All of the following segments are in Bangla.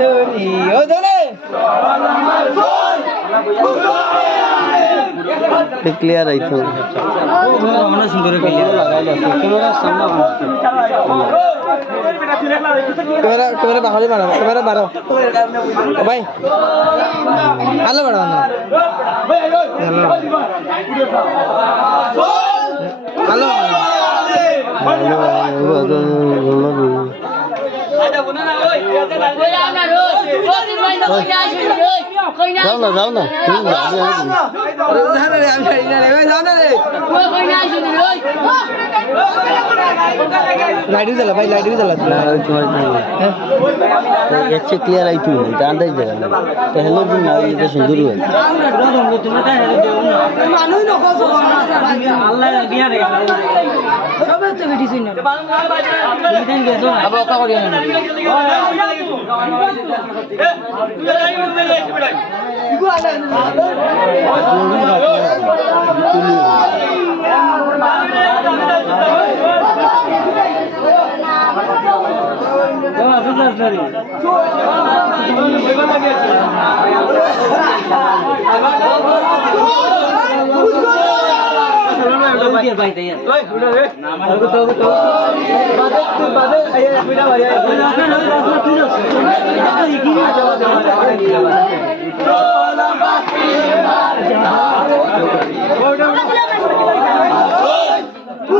ধরি ও ধরে ক্লিয়ার আইতো আমরা সুন্দর ক্লিয়ার লাগাইলো ক্যামেরা সামনে ক্যামেরা বাহারে মারো ক্যামেরা বাড়ো ভাই হ্যালো বাড়ো হ্যালো যাও না যাও না লাইট জ্বালা ভাই লাইট জ্বালা এর চেয়ে ক্লিয়ার আইতো আন্দাজ জায়গা না হেলোর দিন না এটা সুন্দর হয় আল্লাহ দিয়া রে সবে তো ভিডিও শুন না আবার কথা করিও না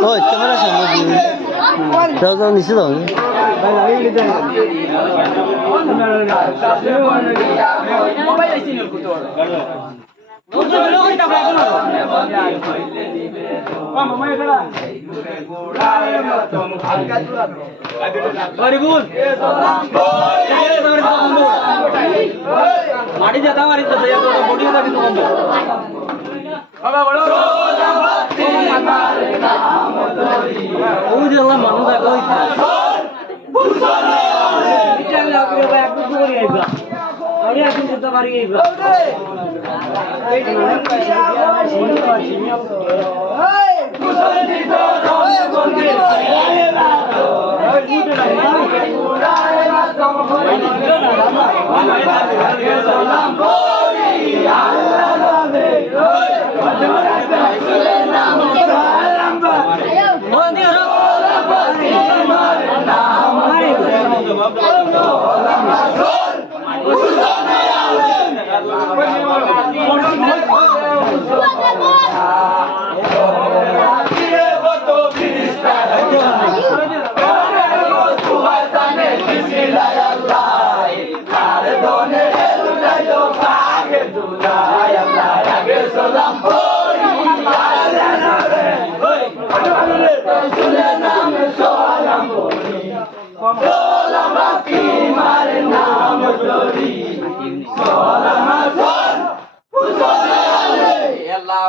ওই ক্যামেরা সামনে যাও যাও নিচে যাও মাটি যেতে মারি তো বডিও থাকি তো বন্ধ ওই যে মানুষ আমি এখন যেতে পারি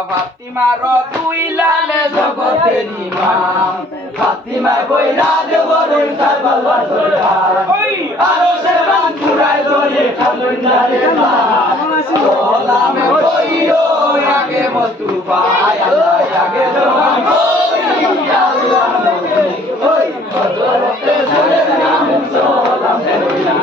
ফাতিমার দুই লালে জগতের ইমাম ফাতিমার বইরা দেবরুল কারবালার সোহার আরো সেবান কুরাই দলে খালুন্দারে মা সালামে কইও আগে মুস্তাফা আল্লাহ আগে সালাম কই আল্লাহ ওই হযরতে সুলের নাম সালাম দেনা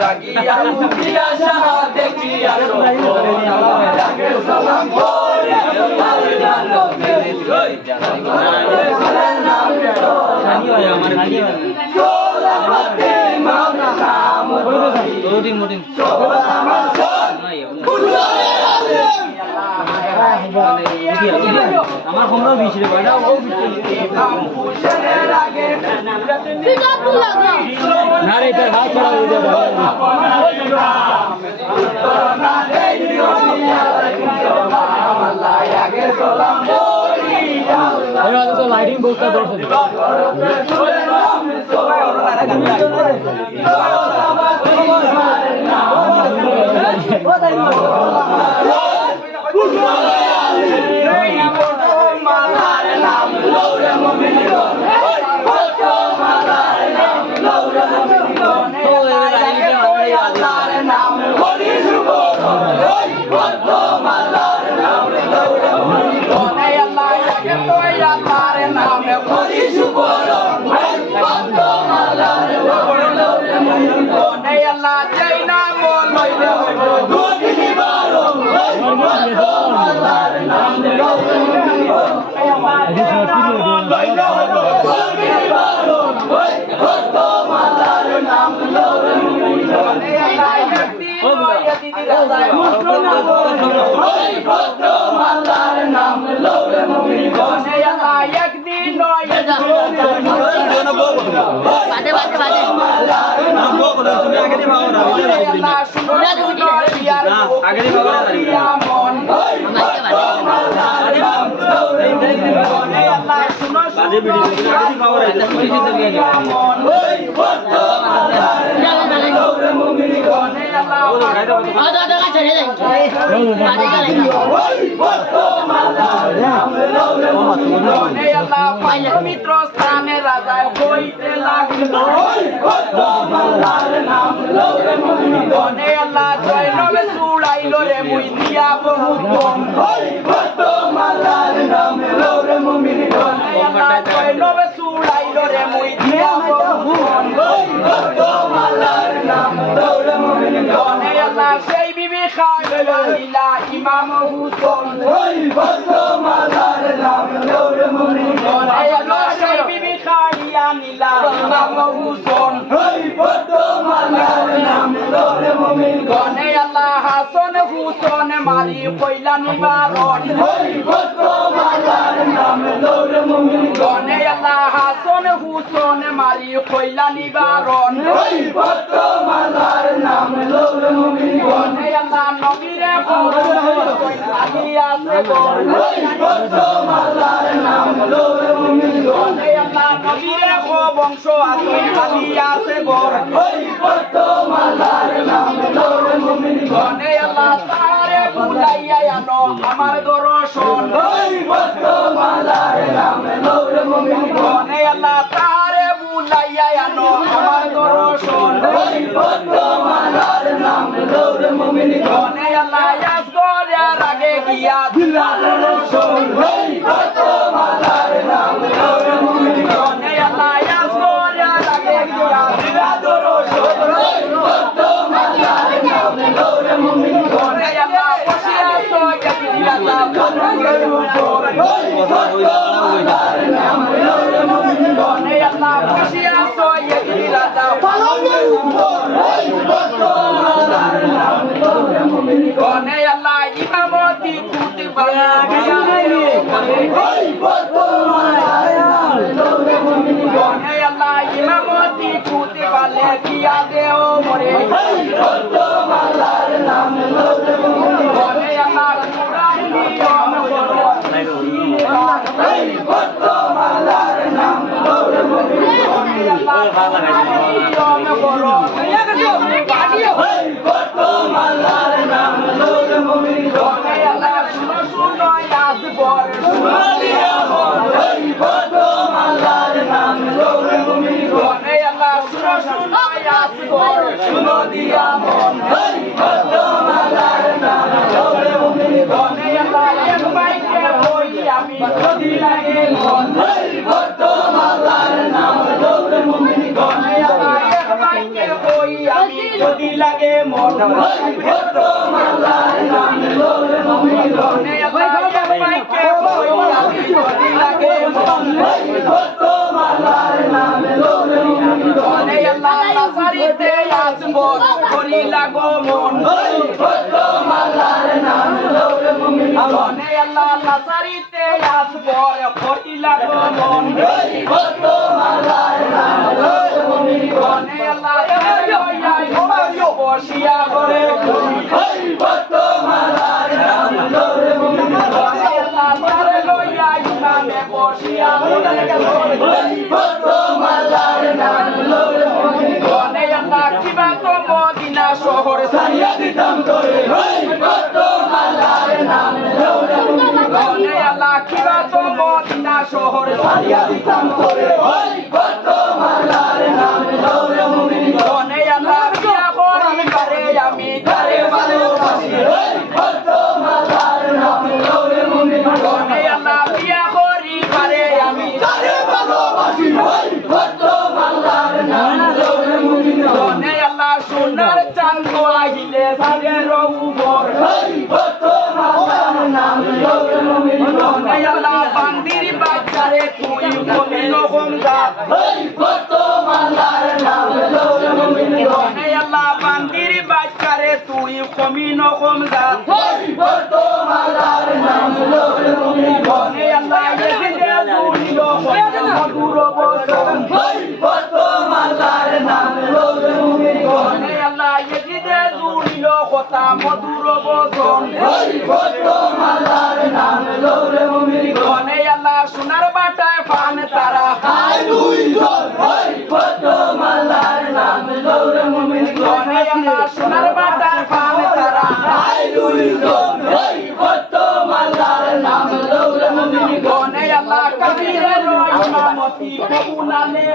জাগিয়া উঠিয়া সাহা দেখিয়া জাগে সালাম করে আমার হোমরা 20 রে ভাইটা ও না রে তার হাত ছড়া হয়ে যাবে এরা তো লাইটিং বক্সটা দর্শক পবিত্র স্থানে রাজায় হইতে লাগিল আল্লাহ জয় নবে চুড়াইল রে মুই দিয়া বহুত আল্লাহ জয় নবে চুড়াইল রে মুই দিয়া আল্লাহ সেই বিবি খাইলা ইমাম হুসেন সেই বিবি খাইয়া নিলা ইমাম হুসেন গনে আল্লাহ হাসন হুসেন মারি কইলা নিবারণ গনে আল্লাহ হাসন হুসেন মারি কইলা নিবারণ গনে আল্লাহ নবীরে আলী আছে গনে আল্লাহ নবীরে বংশ আছে আলী আছে গর গনে আল্লাহ তারে বুলাইয়া আনো আমার দর্শন গনে আল্লাহ তারে বুলাইয়া আনো আমার দর্শন গনে আল্লাহ ইয়াস গরিয়ার আগে গিয়া দিলা দর্শন গনে আল্লাহ ইয়াস গরিয়ার আগে গিয়া দিলা দর্শন গনে আল্লাহ বসিয়া তো গিয়া গনে আল্লাহ বসিয়া তো গিয়া গনে আল্লাহ ইমামতি কুতি গনে আল্লাহ ইমামতি কুতি বালে কিয়া দেও মরে গনে আল্লাহ কুরআন নিয়ম করো লাগে মন সারিতে আসবো করি লাগো মন আল্লাহ সারিতে আসবো উপরে করিলা গমন গনে আল্লাহ বসিয়া করে বসিয়া গনে আল্লাহ কিবা তো মদিনা শহর সারিয়া দিতাম করে গনে আল্লাহ কিবা তো মদিনা শহর সারিয়া দিতাম করে গনে আল্লাহ বিয়া করি করে আমি তারে ভালোবাসি গনে আল্লাহ বিয়া করি করে আমি তারে ভালোবাসি গনে আল্লাহ সোনার চাঁদ আহিলে সাগের উপর গনে আল্লাহ বান্দির বাচ্চারে তুই কমিল কমদার গনে আল্লাহ বান্দির বাচ্চারে তুই কমিল কমদার গনে আল্লাহ এদিকে দুনিল মধুর বচন গনে আল্লাহ এদিকে দুনিল কথা মধুর বচন গনে আল্লাহ সোনার বাটায় পান তারা গনে আল্লাহ সোনার বাটায় পান তারা গনে আল্লাহ কবিরের ইমামতি কবুলালে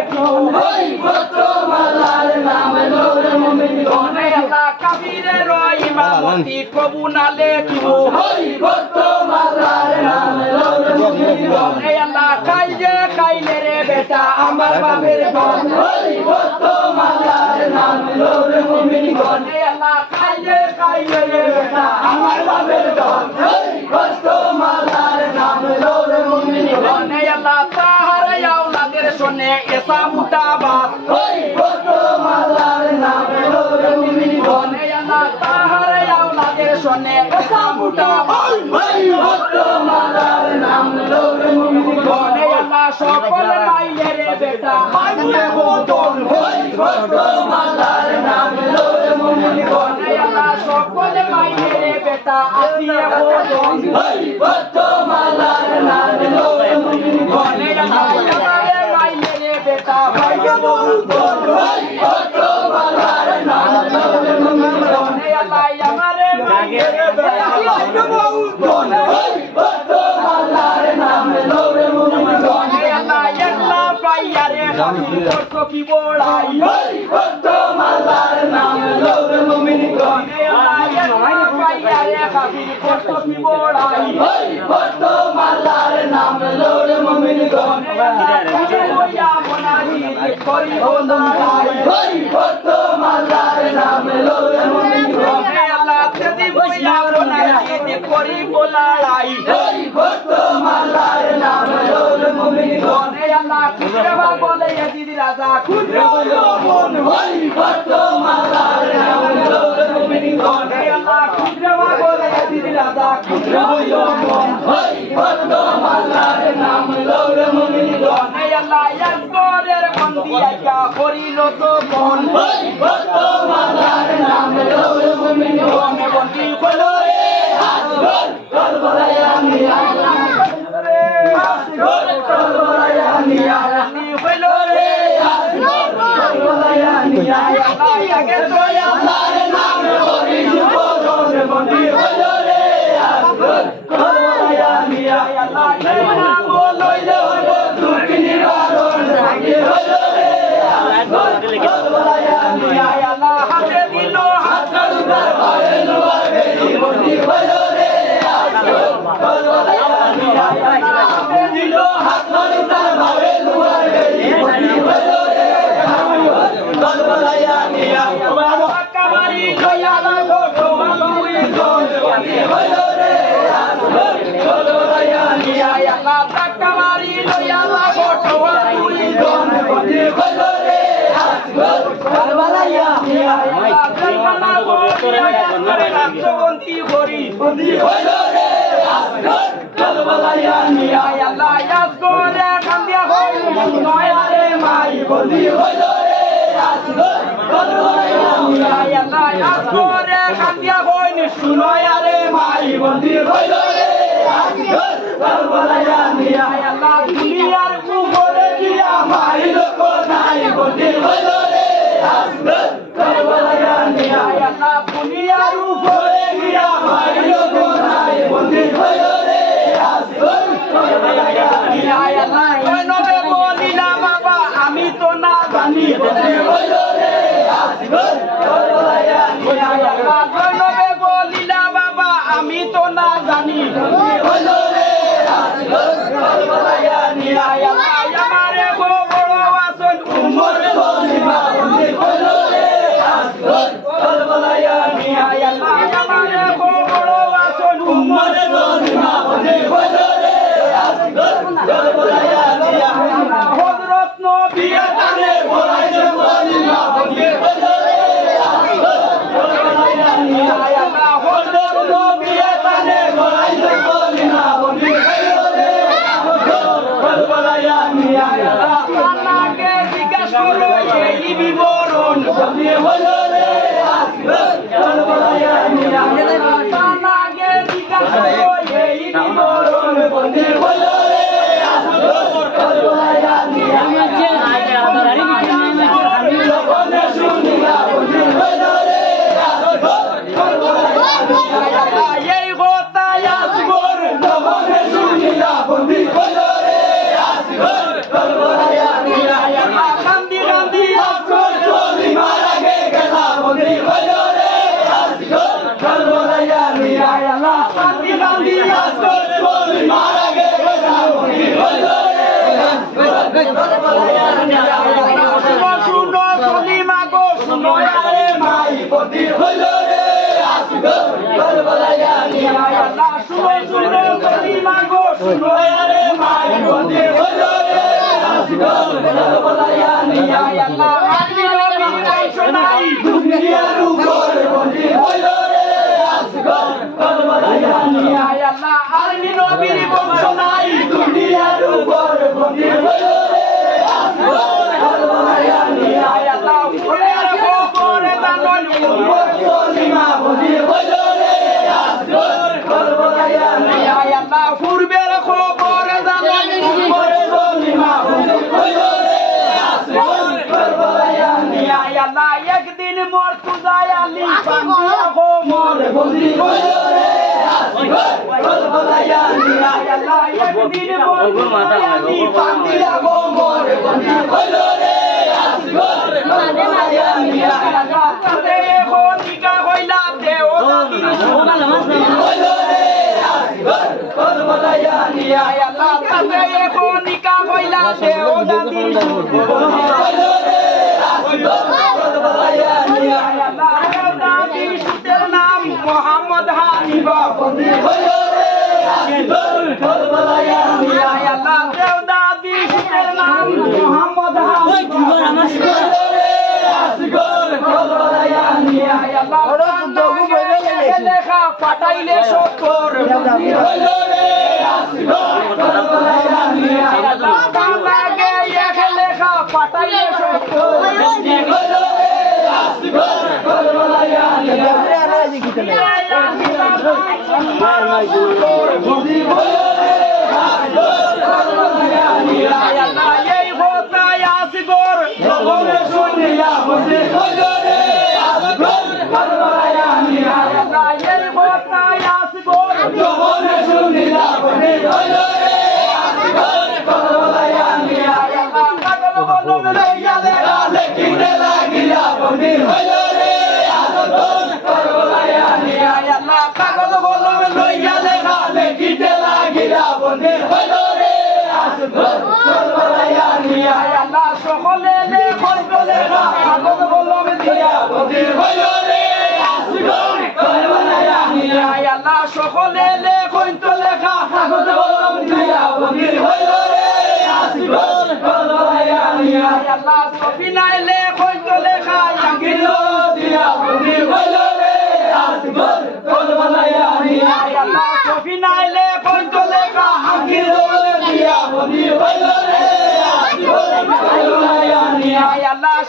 গনে আল্লাহ কবিরের ইমামতি কবুলালে গনে আল্লাহ খাইলে রে বেটা আমার বাপের ঘর গনে আল্লাহ খাইলে রে বেটা আমার বাপের ঘর গনে আল্লাহ তাহার আওলাদের শোনে এসা মুটাবাদ গনে আল্লাহ তাহার আওলাদের শোনে এসা মুটাবাদ গনে আল্লাহ সকল মাইলে রে বেটা মাইলে বদল গনে আল্লাহ সকল মাইলে রে বেটা আসিয়ে বদল গনে আল্লাহ আমারে মাইলে রে বেটা মাইলে বদল গনে আল্লাহ আমারে মাইলে রে বেটা মাইলে বদল গনে আল্লাহ একলা পাইয়ারে কত কি বড়াই গনে আল্লাহ একলা পাইয়ারে খাবির কত কি বড়াই গনে আল্লাহ মনাজি করি বলাই গনে আল্লাহ তেদি বইয়া মনাজি করি বলাই গনে আল্লাহ খুদরা বলে ইয়াজিদ রাজা খুদরা মন গনে আল্লাহ খুদরা বলে ইয়াজিদ রাজা খুদরা মন গনে আল্লাহ একবারের বন্দি আইয়া করিল তো মন গনে বন্দি হলো রে আসগর করবলায় আমি রে আসগর করবলায় আমি বন্দি হলো রে আসগর করবলায় আমি আগে তো আল্লাহর নাম করি জীবন বন্দি হলো রে আসগর করবলায় আমি আল্লাহ নাম লইলে হইব দুর্গি নিবারণ আগে হলো রে আসগর করবলায় আমি আল্লাহ হাতে দিল হাত কারুদার ভাবে লোয়ার বেরি বন্দি হলো রে আসগর করবলায় আমি আল্লাহ হাতে দিল হাত কারুদার ভাবে লোয়ার বেরি বন্দি হলো রে আসগর করবলায় আমি আল্লাহ কামারি লয়া লাগো তোমার জন বন্দি হলো রে আসগর করবলায় আমি আল্লাহ কামারি লয়া লাগো তোমার জন বন্দি হলো রে আসগর করবলায় আমি বন্দি হরি বন্দি হলো রে আসগর করবলায় আমি বন্দি হইল রে আসগর কল বলাইয়া নিয়া আল্লাহ আসগরে কান্দিয়া কইনি শুনো আরে মাই বন্দি হইল রে আসগর কল বলাইয়া নিয়া আল্লাহ দুনিয়ার উপরে দিয়া মাই লোক নাই বন্দি হইল রে আসগর কল বলাইয়া নিয়া আল্লাহ দুনিয়ার উপরে দিয়া মাই লোক নাই বন্দি হইল রে আসগর কল বলাইয়া নিয়া আল্লাহ নবে বলিলা বাবা আমি তো না জানি বন্দি হইল রে আসগর কল বলাইয়া নিয়া আল্লাহ নবে বলিলা বাবা আমি তো না জানি বন্দি হইল রে আসগর কল বলাইয়া নিয়া আল্লাহ আমারে গো বড় আসন উমর সলিমা বন্দি হইল রে আসগর কল বলাইয়া নিয়া আল্লাহ আমারে গো বড় আসন উমর সলিমা বন্দি হইল রে আসগর কল বলাইয়া নিয়া হযরত নবী তারে বলাইছে সলিমা বন্দি হইল রে আসগর কল বলাইয়া নিয়া আল্লাহ হযরত নবী তারে বলাইছে সলিমা বন্দি হইল রে আসগর কল বলাইয়া নিয়া আল্লাহ আল্লাহকে জিজ্ঞেস করো এই বিবরণ বন্দি হইল রে আসগর কল বলাইয়া নিয়া আল্লাহকে জিজ্ঞেস করো এই বিবরণ বন্দি হইল রে আসগর কল বলাইয়া নিয়া লোকনে শুনিয়া বন্দি হইল রে আসগর কল বলাইয়া নিয়া এই কথা আসগর লোকনে শুনিয়া বন্দি হইল রে আসগর কল বলাইয়া নিয়া কান্দি কান্দি আসগর সলিমা আগে গেলা বন্দি হইল রে আসগর কল বলাইয়া নিয়া কান্দি কান্দি আসগর সলিমা আগে গেলা বন্দি হইল রে আসগর কল বলাইয়া নিয়া শুনো সলিমা গো শুনো আরে মাই বন্দি হইল রে আসগর কল বলাইয়া নিয়া শুনো শুনো সলিমা গো শুনো আরে মাই বন্দি হইল রে আসগর কল বলাইয়া নিয়া আমি নবী বংশ নাই দুনিয়ার উপর বন্দি হইল রে আসগর কল বলাইয়া নিয়া আমি নবীর বংশ নাই দুনিয়ার উপর বন্দি হইল রে আসগর কল বলাইয়া নিয়া ফুলের খবরে দানন উমর সলিমা বন্দি হইল রে আসগর কল বলাইয়া নিয়া পূর্বের খবরে দানন উমর সলিমা বন্দি হইল রে আসগর কল বলাইয়া নিয়া একদিন মর্তুজায় আলী পান্ডিয়া কোমর বন্দি হইল রে আসগর কল বলাইয়া নিয়া একদিন মর্তুজায় আলী পান্ডিয়া কোমর বন্দি হইল রে আসগর কল বলাইয়া নিয়া তাতে খনিকা হইলা দেও দাদি হইল রে আসগর কল বলাইয়া নিয়া তাতে খনিকা হইলা দেও দাদি হইল রে আসগর কল বলাইয়া নিয়া দাদি সুতের নাম মোহাম্মদ হানিফা বন্দি হইল রে আসগর কল বলাইয়া নিয়া দেও দাদি সুতের নাম মোহাম্মদ হানিফা হইল রে আসগর কল বলাইয়া নিয়া লেখা পাঠাইলে সত্তর বন্দি হইল রে আসগর কল বলাইয়া নিয়া লাগে এক লেখা পাঠাইলে সত্তর বন্দি হইল রে আসগর কল বলাইয়া নিয়া বন্দি হইল রে আসগর কল বলাইয়া নিয়া এই কথায় আসগর যখনে শুনিয়া বন্দি হইল রে আসগর কল বলাইয়া নিয়া এই কথায় আসগর যখনে শুনিয়া বন্দি হইল রে আসগর কল বলাইয়া নিয়া পাগল বলবে লইয়া লেখা লেখিতে লাগিলা বন্দি হইল রে আসগর কল বলাইয়া নিয়া পাগল বলবে লইয়া লেখা লেখিতে লাগিলা বন্দি হইল রে আসগর কল বলাইয়া নিয়া সকলে লেখন লেখা পাগল বলবে দিয়া বন্দি হইল রে আসগর কল বলাইয়া নিয়া সকলে লেখন লেখা পাগল বলবে দিয়া বন্দি হইল রে আসগর কল বলাইয়া নিয়া সফিনায় লেখন লেখা আঙ্গিল দিয়া বন্দি হইল রে আসগর কল বলাইয়া নিয়া সফিনায় লেখন লেখা আঙ্গিল দিয়া বন্দি হইল রে আসগর কল বলাইয়া নিয়া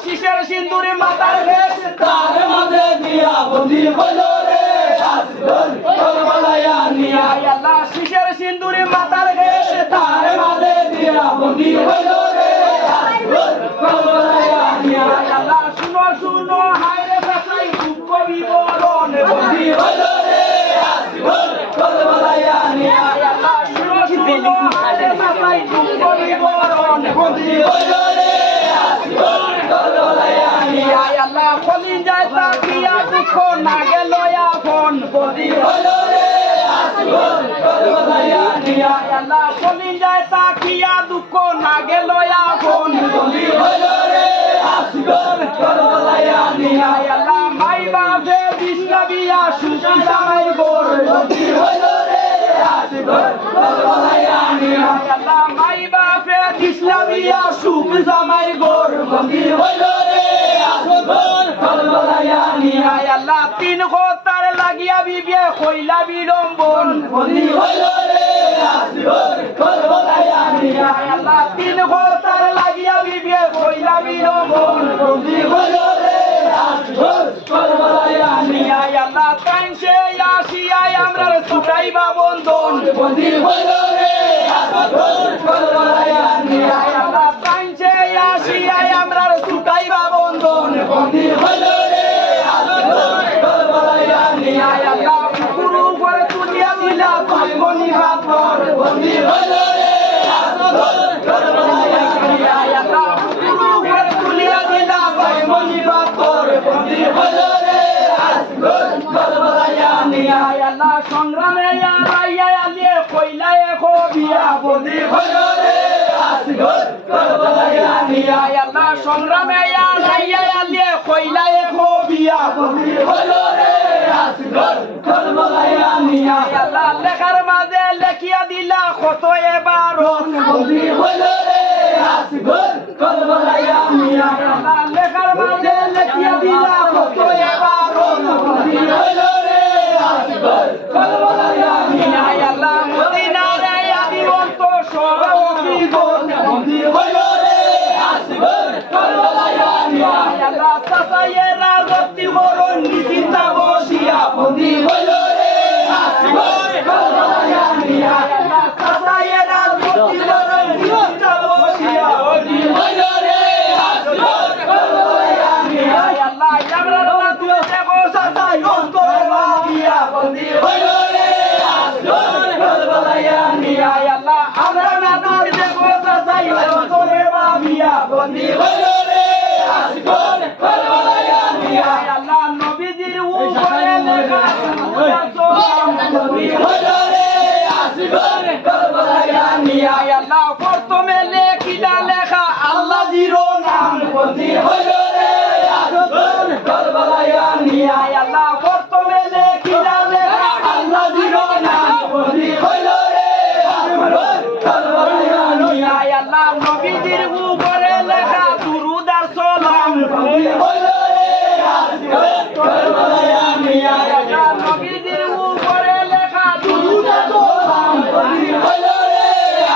শিশের সিন্দুরে মাতার বেশ তার মাঝে দিয়া বন্দি হইল রে আসগর কারবালায় নিয়া আল্লাহ শিশের সিন্দুরে মাতার বেশ তার মাঝে দিয়া বন্দি হইল রে আসগর কারবালায় নিয়া আল্লাহ শুনো শুনো হায় রে সাসাই দুঃখ বিবরণ বন্দি হইল রে আসগর কারবালায় নিয়া আল্লাহ শুনো শুনো হায় রে সাসাই দুঃখ বিবরণ বন্দি হইল রে আসগর কারবালায় নিয়া আল্লাহ কলিন যায় তাকিয়া দুঃখ না গেল আপন বন্দি হইল রে আসগর কারবালায় নিয়া আল্লাহ কলিন যায় তাকিয়া দুঃখ না গেল আপন বন্দি হইল রে আসগর কারবালায় নিয়া আল্লাহ মাই বাপে বিষ্ণবিয়া সুশি জামাই গোর বন্দি হইল রে আসগর কারবালায় নিয়া আল্লাহ মাই বাপে বিষ্ণবিয়া সুশি জামাই গোর বন্দি হইল রে আসগর কারবালায় নিয়া আল্লাহ তিন গোতার লাগিয়া বিবিয়ে কইলা বিড়ম্বন বন্দি হইল রে আসগর কারবালায় নিয়া আল্লাহ তিন গোতার লাগিয়া বিবিয়ে কইলা বিড়ম্বন বন্দি হইল রে আসগর কারবালায় নিয়া আল্লাহ তাইনসে আসিয়াই আমরার ছুটাইবা বন্ধন বন্দি হইল রে আসগর কারবালায় নিয়া আল্লাহ তাইনসে আসিয়াই আমরার ছুটাইবা বন্ধন বন্দি হইল রে আসগর কারবালায় নিয়া আল্লাহ গুরু করে তুলিয়া দিলা পাইবনি বাপর বন্দি হইল রে আসগর কারবালায় নিয়া আল্লাহ গুরু করে তুলিয়া দিলা পাইবনি বাপর বন্দি হইল রে আসগর কারবালায় নিয়া আল্লাহ সংগ্রামে আইয়া আলিয়ে কইলায় বিয়া বন্দি হইল রে আসগর কারবালায় নিয়া আল্লাহ সংগ্রামে আইয়া আলিয়ে কইলায় বিয়া বন্দি হইল রে আসগর কারবালায় নিয়া আল্লাহ লেখার মাঝে লেখিয়া দিলা কত এবারন বন্দি হইল রে আসগর কারবালায় নিয়া আল্লাহ লেখার মাঝে লেখিয়া দিলা কত এবারন বন্দি হইল রে আসগর কারবালায় নিয়া আল্লাহ মদিনারে আদিবন্ত সভাপতি গণ বন্দি হইল রে আসগর কারবালায় নিয়া আল্লাহ সাসায়ে রাজত্ব করন নিচিন্তা বসিয়া বন্দি হইল রে আসগর কারবালায় নিয়া আল্লাহ সাসায়ে রাজত্ব করন নিচিন্তা বসিয়া বন্দি হইল রে আসগর কারবালায় নিয়া আল্লাহ জামরার মাঝে দেখো সাসাই অন্তরে লাগিয়া বন্দি হইল রে আসগর কারবালায় নিয়া আল্লাহ আমরা নানার দেখো সাসাই অন্তরে লাগিয়া বন্দি হইল রে আসগর কারবালায় নিয়া আল্লাহ নবীজির উপরে লেখা বন্দি হইল রে আসগর কারবালায় নিয়া আল্লাহ প্রথমে লেখিলা লেখা আল্লাহ জিরো নাম বন্দি হইল রে আসগর কারবালায় নিয়া আল্লাহ প্রথমে লেখিলা লেখা আল্লাহ জিরো নাম বন্দি হইল রে আসগর কারবালায় নিয়া আল্লাহ নবীজির উপরে লেখা দুরূদ আর সালাম বন্দি হইল রে আসগর কারবালায় নিয়া আল্লাহ নবীজির উপরে লেখা দুরূদ আর সালাম বন্দি হইল রে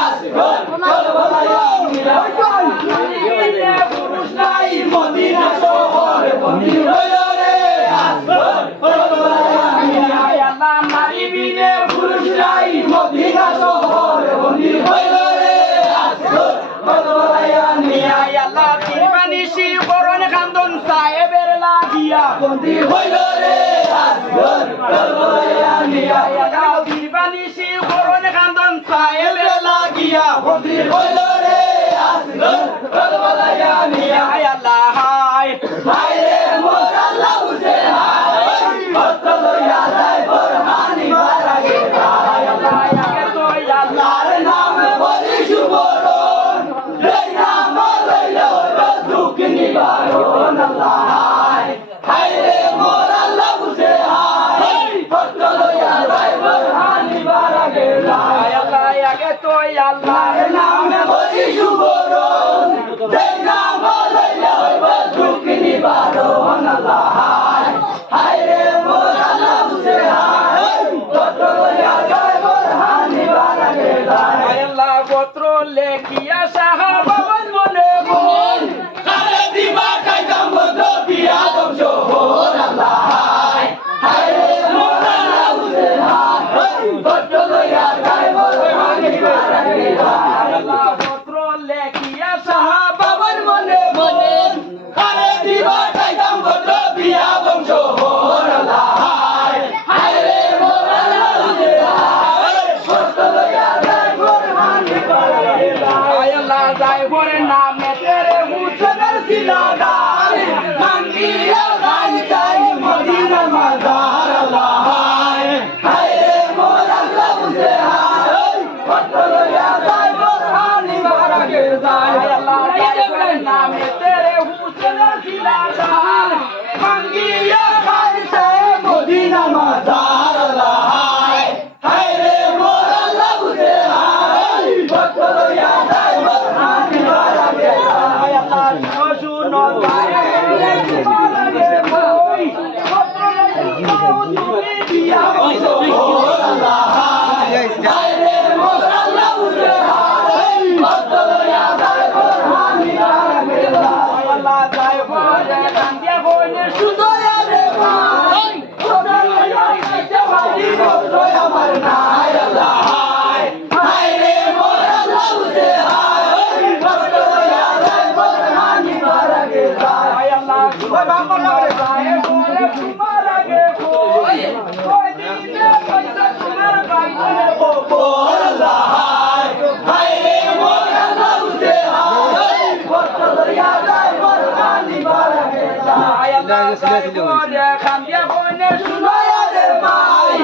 আসগর কারবালায় নিয়া পুরুষ নাই মদিনা শহর বন্দি হইল রে আসগর কারবালায় নিয়া আল্লাহ নারী বিনে পুরুষ নাই মদিনা শহর বন্দি হইল রে আসগর কারবালায় নিয়া আল্লাহ তিরবানিশি করন কান্দন সাহেবের লাগিয়া বন্দি হইল রে আসগর কারবালায় নিয়া আল্লাহ তিরবানিশি করন কান্দন সাহেবের লাগিয়া বন্দি হইল রে আসগর কারবালায় নিয়া আল্লাহ হায় হায় রে মোর আল্লাহ উঠে হায় ভক্ত লইয়া যায় বরহানি বারাগে হায় আল্লাহ আগে তো আল্লাহর নাম বলি সুবরণ এই নাম লইলে হইবে দুঃখ নিবারণ আল্লাহ হায় হায় রে মোর আল্লাহ উঠে হায় ভক্ত লইয়া যায় বরহানি বারাগে হায় আল্লাহ আগে তো আল্লাহর নাম বলি সুবরণ এই নাম লইলে হইবে দুঃখ নিবারণ আল্লাহ হায় হায় রে মোর আল্লাহ উঠে হায় ভক্ত লইয়া যায় বরহানি বারাগে হায় আল্লাহ গোত্র লেখিয়া সাহাবা মনে মন কারে দিবা नामे तेरे हुस्न सिलादार मंगिया खाइसे मदीना मजार हाय हाय रे मोर अल्लाह से हाय बकरो याद आए बरहान वाला के हाय अल्लाह सुनो गाए वाला के कोई बकरो तुम्हें दिया मोर अल्लाह हाय हाय रे मोर अल्लाह से हाय बकरो याद आए बरहान वाला के हाय अल्लाह जाए बोले कांदिया बोले सुनो याद भाई बकरो याद आए जवानी बकरो अमर ना हाय अल्लाह हाय हाय रे मोर अल्लाह से हाय बकरो याद आए बरहान वाला के हाय अल्लाह बाबा जाए बोले तुम्हारा के कोई दिन पैसा तुम्हारा पाइए बोल अल्लाह हाय हाय रे मोर अल्लाह से हाय बकरो याद आए बरहान वाला के हाय अल्लाह जाए बोले कांदिया बोले सुनो याद भाई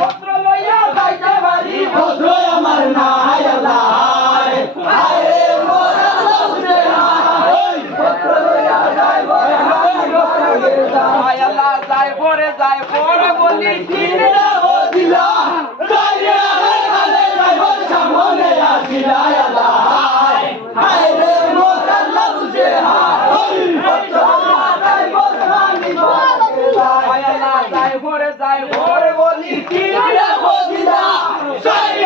बकरो याद आए जवानी बकरो अमर ना हाय अल्लाह हाय हाय रे मोर अल्लाह से हाय बकरो याद आए बरहान वाला के हाय अल्लाह जाए बोले बोली तीन हो दिला जाए हाले जाए सामने आसिला अल्लाह हाय हाय रे मोर अल्लाह से हाय बकरो याद आए बरहान वाला के हाय अल्लाह जाए बोले बोली तीन हो दिला जाए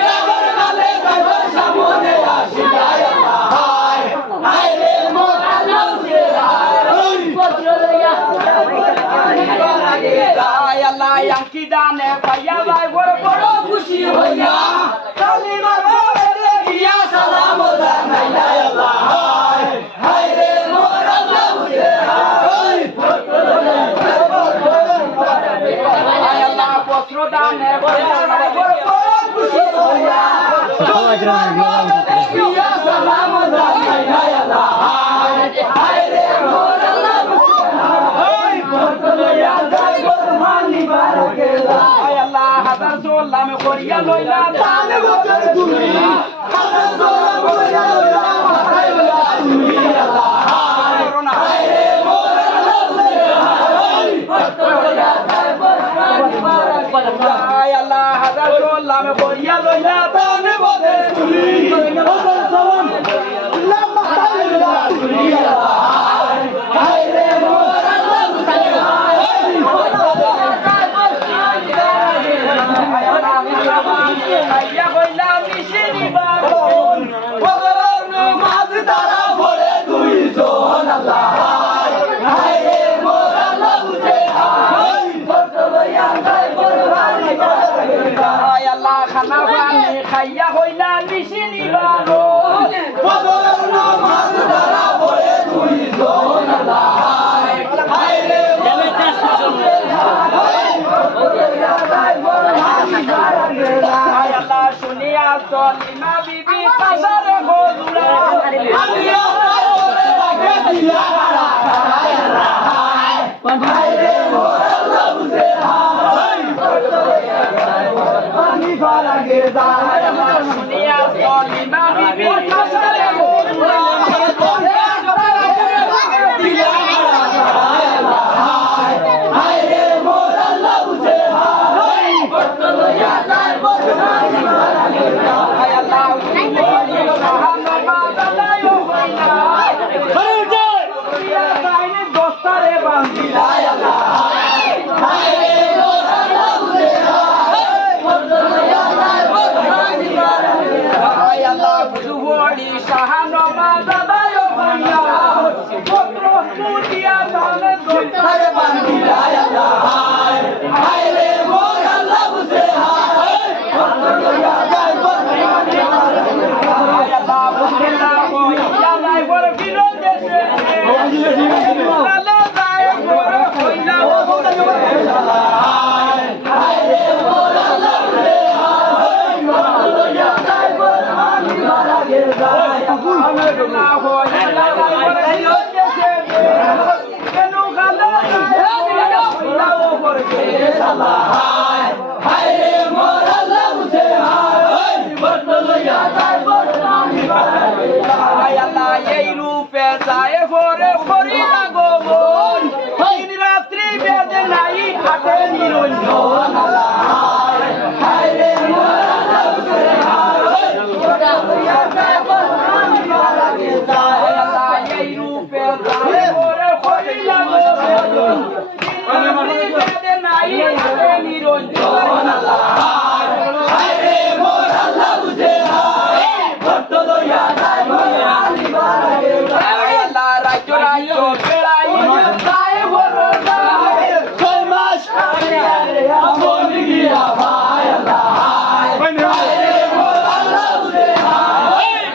हाले जाए सामने आसिला अल्लाह हाय हाय रे मोर अल्लाह से हाय बकरो याद आए बरहान वाला के हाय अल्लाह यांकी दाने भैया भाई बड़ो खुशी होया कालीमा बोले दिया सलाम दानैया अल्लाह हाय हाय रे मोर अल्लाह से हाय बकरो याद आए बरहान वाला के हाय अल्लाह पत्रो दाने भैया भाई बड़ो खुशी होया कालीमा बोले दिया सलाम दानैया अल्लाह हाय हाय रे मोर अल्लाह से हाय बकरो याद आए बरहान वाला के हाय अल्लाह हजार सोला में कोरिया लोइला तान बकर दूरी हजार सोला में कोरिया लोइला हाय अल्लाह दूरी अल्लाह हाय हाय रे मोर अल्लाह से हाय बकरो याद आए बरहान वाला के हाय अल्लाह हजार सोला में कोरिया लोइला तान बकर दूरी हजार सोला में लम्बा हाय अल्लाह दूरी अल्लाह हाय हाय रे मोर अल्लाह से हाय बकरो याद आए बरहान वाला के भैया कोइला मिशरी बारोन बगरर नमाज तारा पढ़े दुई जोन अल्लाह हाय हाय रे मोर अल्लाह से हाय बकरो याद आए बरहान वाला के हाय अल्लाह खाना पानी खाइया कोइला मिशरी बारोन बगरर नमाज तारा पढ़े दुई जोन अल्लाह हाय हाय रे मोर अल्लाह से हाय बकरो याद आए बरहान वाला के हाय अल्लाह सुनिया सलीमा बीबी कसर हो जुड़ा अनिया बोले लगे दिया हाय अल्लाह हाय हाय रे मोर अल्लाह से हाय बकरो याद आए बरहान वाला के हाय अल्लाह सुनिया सलीमा बीबी कसर हो जुड़ा दिया हाय अल्लाह हाय हाय रे मोर अल्लाह से हाय बकरो याद आए बरहान वाला के हाय अल्लाह बोली सहाना बादलायो होइना अरे जय या साईने दोस्तारे बांधिला अल्लाह हाय हाय रे मोर अल्लाह से हाय बकरो याद आए बरहान वाला के हाय अल्लाह बोली सहाना बादलायो होइना बकरो सुदिया साने दोस्तारे बांधिला अल्लाह हाय हाय रे मोर अल्लाह से हाय बकरो याद आए बरहान वाला के हाय अल्लाह बुझला कोई याद आए बर बिरो देशे लाला जाए बर कोइला हाय हाय रे मोर अल्लाह से हाय बकरो याद आए बरहान वाला के हाय अल्लाह हो याद आए बर बिरो देशे केनु गाला जाए कोइला बर के अल्लाह हाय हाय रे मोर अल्लाह से हाय बकरो याद आए बरहान वाला के हाय अल्लाह ये रूप রূপে যায় ভরে করি আগমন দিন রাত্রি বেদে নাই হাতে নিরঞ্জন হায় রে এই রূপে যায় ভরে করি আগমন দিন রাত্রি বেদে নাই হাতে নিরঞ্জন হায় রে মোর আল্লাহ বুঝে ভক্ত লইয়া যায় আল্লাহ রাজ্য রাজ্য বেড়াই যায় বড় যায় 6 মাস আমন গিয়া ভাই আল্লাহ হায় রে মোর আল্লাহ বুঝে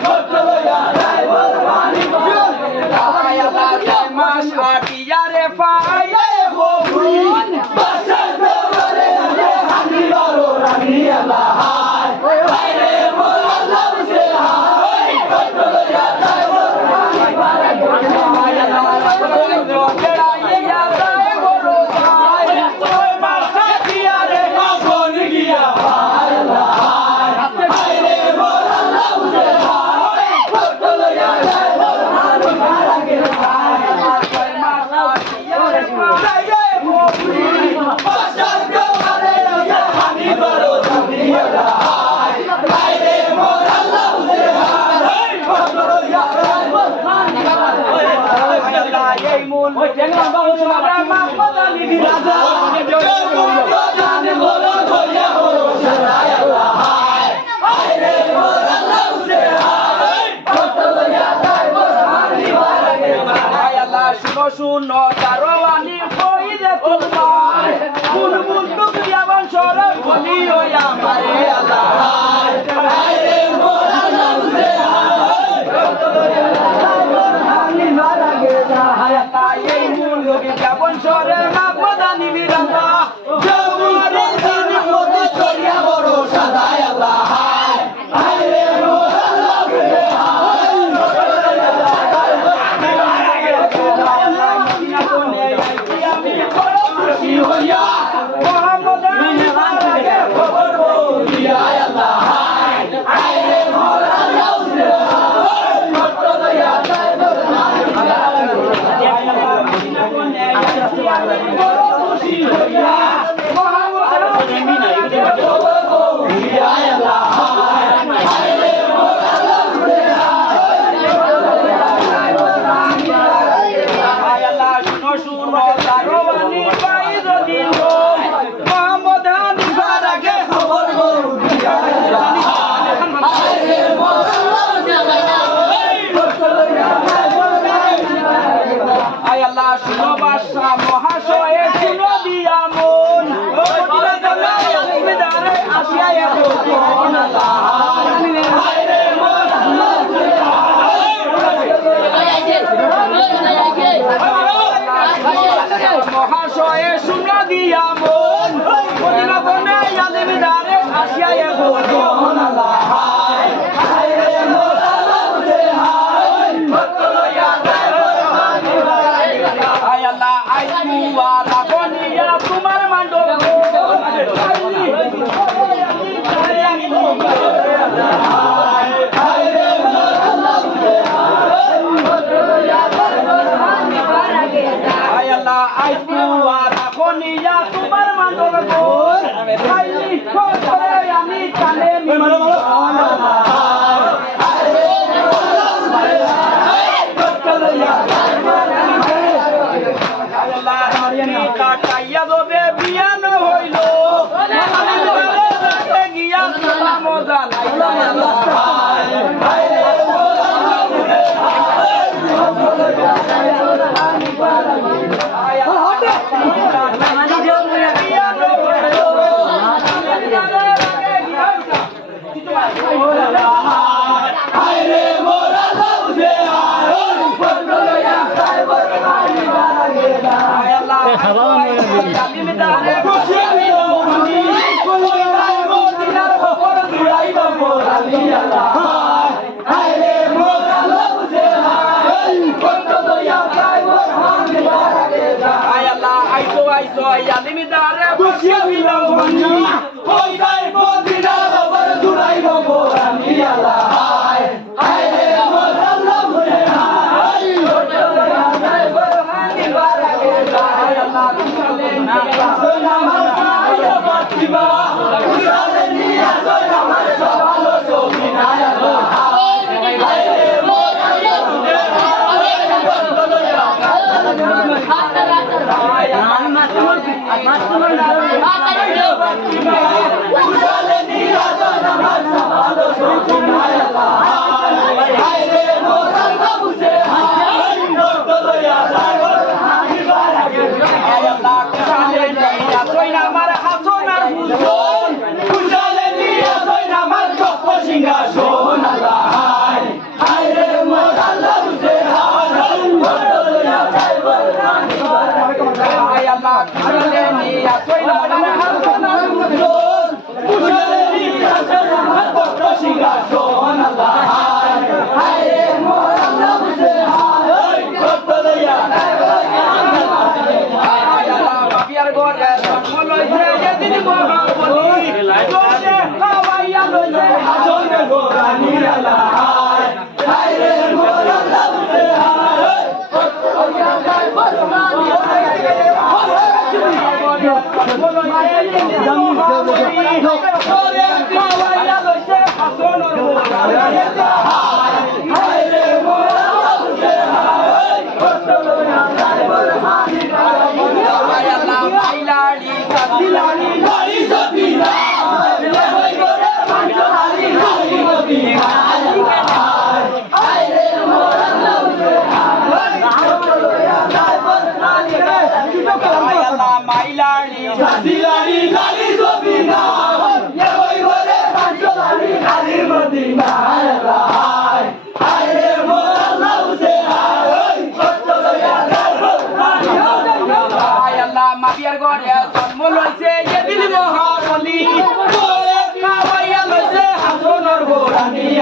ভক্ত লইয়া যায় বড় মানি আল্লাহ 6 মাস আটিয়া রে পাই বগুন বাসার দরবারে হানি বড় রানী আল্লাহ হায় রে মোর আল্লাহ বুঝে ভক্ত লইয়া যায় বড় মানি এই মূল শুনো দারোয়ানি কই রে তোমার বুলবুল তুমি আমার সরব বলি ওই আমারে আল্লাহ হায় রে মোর আল্লাহ বুঝে এই মূল লোকে যাবন সরে মা প্রদানি বিরান্তা জমুরে দিন মতে চলিয়া বড় সাদায় আল্লাহ হায় রে মোর আল্লাহ বুঝে আমি বড় খুশি হইয়া মোহাম্মদ আগে খবর দিয়া আল্লাহ হায় রে মোর আল্লাহ বুঝে ভক্ত লইয়া যায় বড় খুশি হইয়া মোহাম্মদ দিয়া আল্লাহ হায় রে মোর আল্লাহ বুঝে আল্লাহ শুনো শুনো দারোয়ানি পাই যদি মোহাম্মদ হানিফার আগে খবর দিয়া হায় রে মোর আয় আল্লাহ শুনো বাদশা মহাশয়ে শুনো দিয়া মন আসিয়া হায় রে মোর মহাশয়ে শুনো দিয়া মন আসিয়া তোমার মান্ডব তোমার মান্ডব আমি জানে কাটাইয়া দবে বিয়ান হইল গিয়া মজা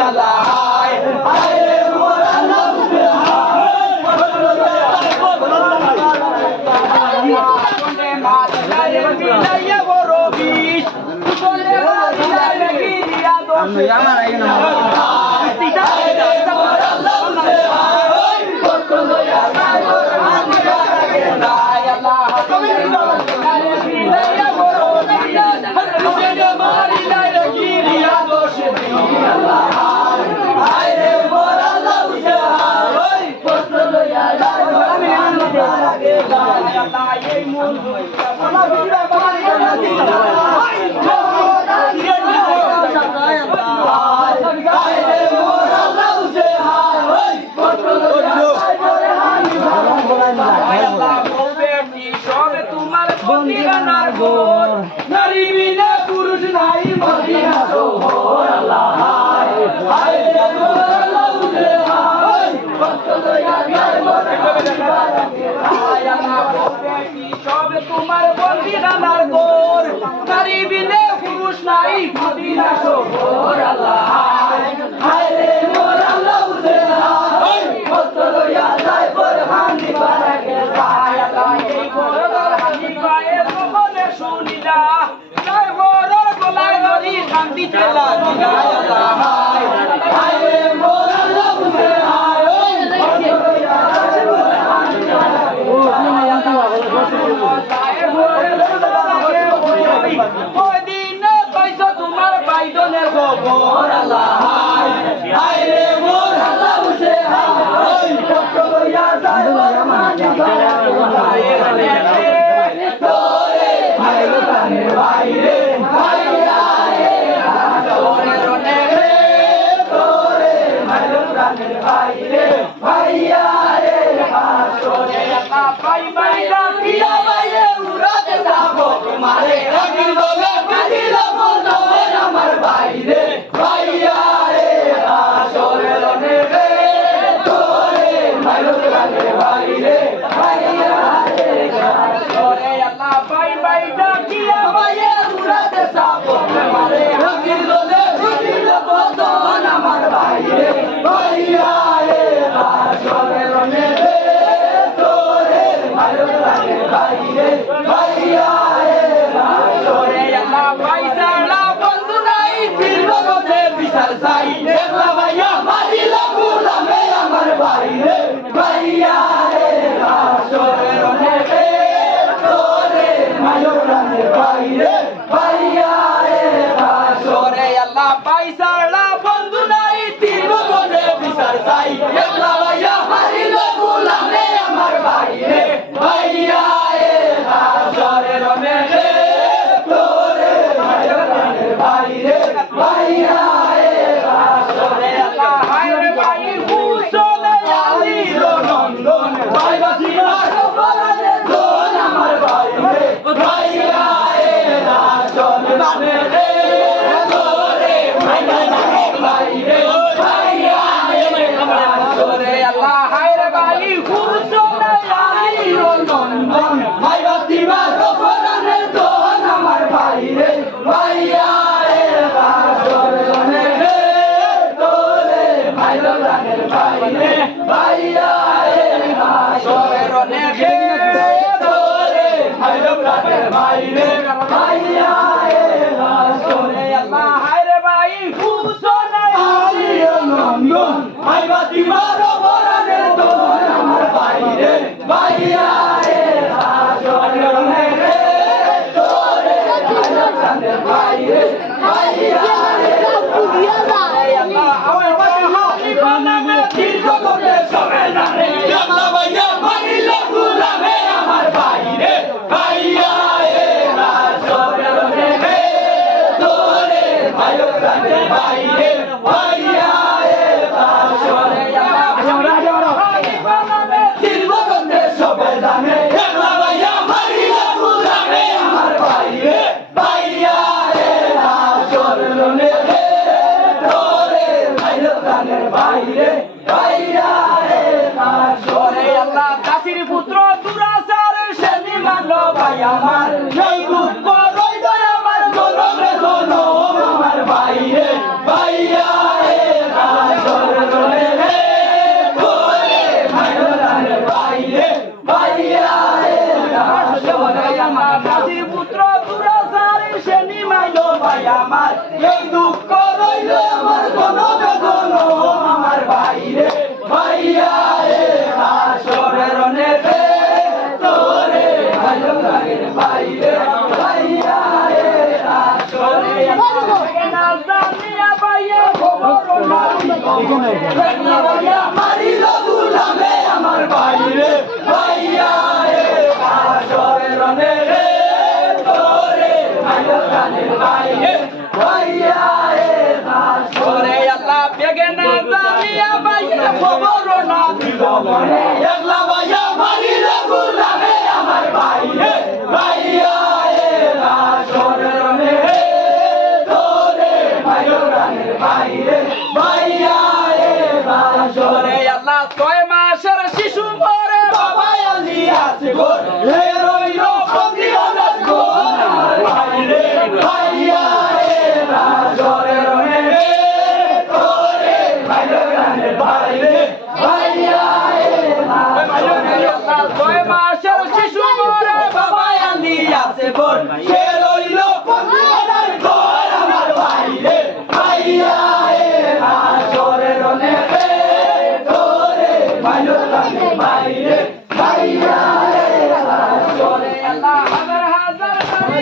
আল্লাহ হায় রে মোর আল্লাহ বুঝে মিলাইয়া বড় বিষ আমার আগে না তোমার বন্দিগানার গোর নারী বিনা পুরুষ নাই মদিনা শহর আল্লাহ হায় রে মোর আল্লাহ উঠে হায় ভক্ত দয়া যায় মোর হায় আল্লাহ বেটি সব তোমার বন্দিগানার গোর নারী বিনা পুরুষ নাই মদিনা শহর আল্লাহ হায় রে মোর আল্লাহ উঠে হায় ভক্ত দয়া যায় মোর হানি বারাকে হায় আল্লাহ এই মোর শুনিলা জয় মোর গলায় ধরি শান্তি চেলা দিলা আল্লাহ হায় রে মোর আল্লাহ বুঝে হায় ওই দিন পাইছো তোমার বাইদনের খবর আল্লাহ হায় রে মোর আল্লাহ বুঝে হায় কত লইয়া যায় একলা ভাইয়া মারিল গুলামে আমার ভাই রে ভাইয়া রে হাসরের রনে রে তোরে মাইল গানের ভাই রে ভাইয়া রে হাসরে আল্লাহ বেগে না জানিয়া ভাইয়া খবর না দিল মনে একলা ভাইয়া মারিল গুলামে আমার ভাই রে ভাইয়া রে হাসরের রনে রে তোরে মাইল গানের ভাই রে ভাইয়া রে হাসরে আল্লাহ 6 মাসের শিশু মরে বাবা আলী আছে গো রে রইল বন্দি অনাথ গো আমার ভাই রে ভাইয়া রে হাসরে রনে রে তোরে মাইল গানের ভাই রে ভাইয়া রে হাসরে আল্লাহ 6 মাসের শিশু মরে বাবা আলী আছে গো রে রইল বন্দি অনাথ গো আমার ভাই রে ভাইয়া রে হাসরে রনে রে তোরে মাইল গানের ভাই রে ভাইয়া রে হাসরে আল্লাহ হাজার হাজার সারি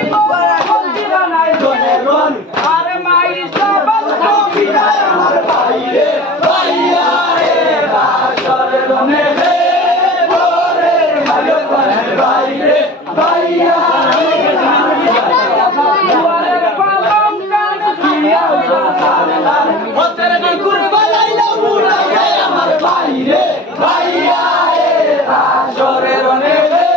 বন্দি বানাই জনে রন আর মাই সবাল কবিরায় আমার ভাই রে ভাইয়া রে হাসরে রনে রে তোরে মাইল গানের ভাই রে ভাইয়া রে দুয়ারের পালং গান শুনিয়া হইল সালাম ওতের গান কুরবালাইলা মুরাইয়া আমার ভাই রে ভাইয়া রে হাসরে রনে রে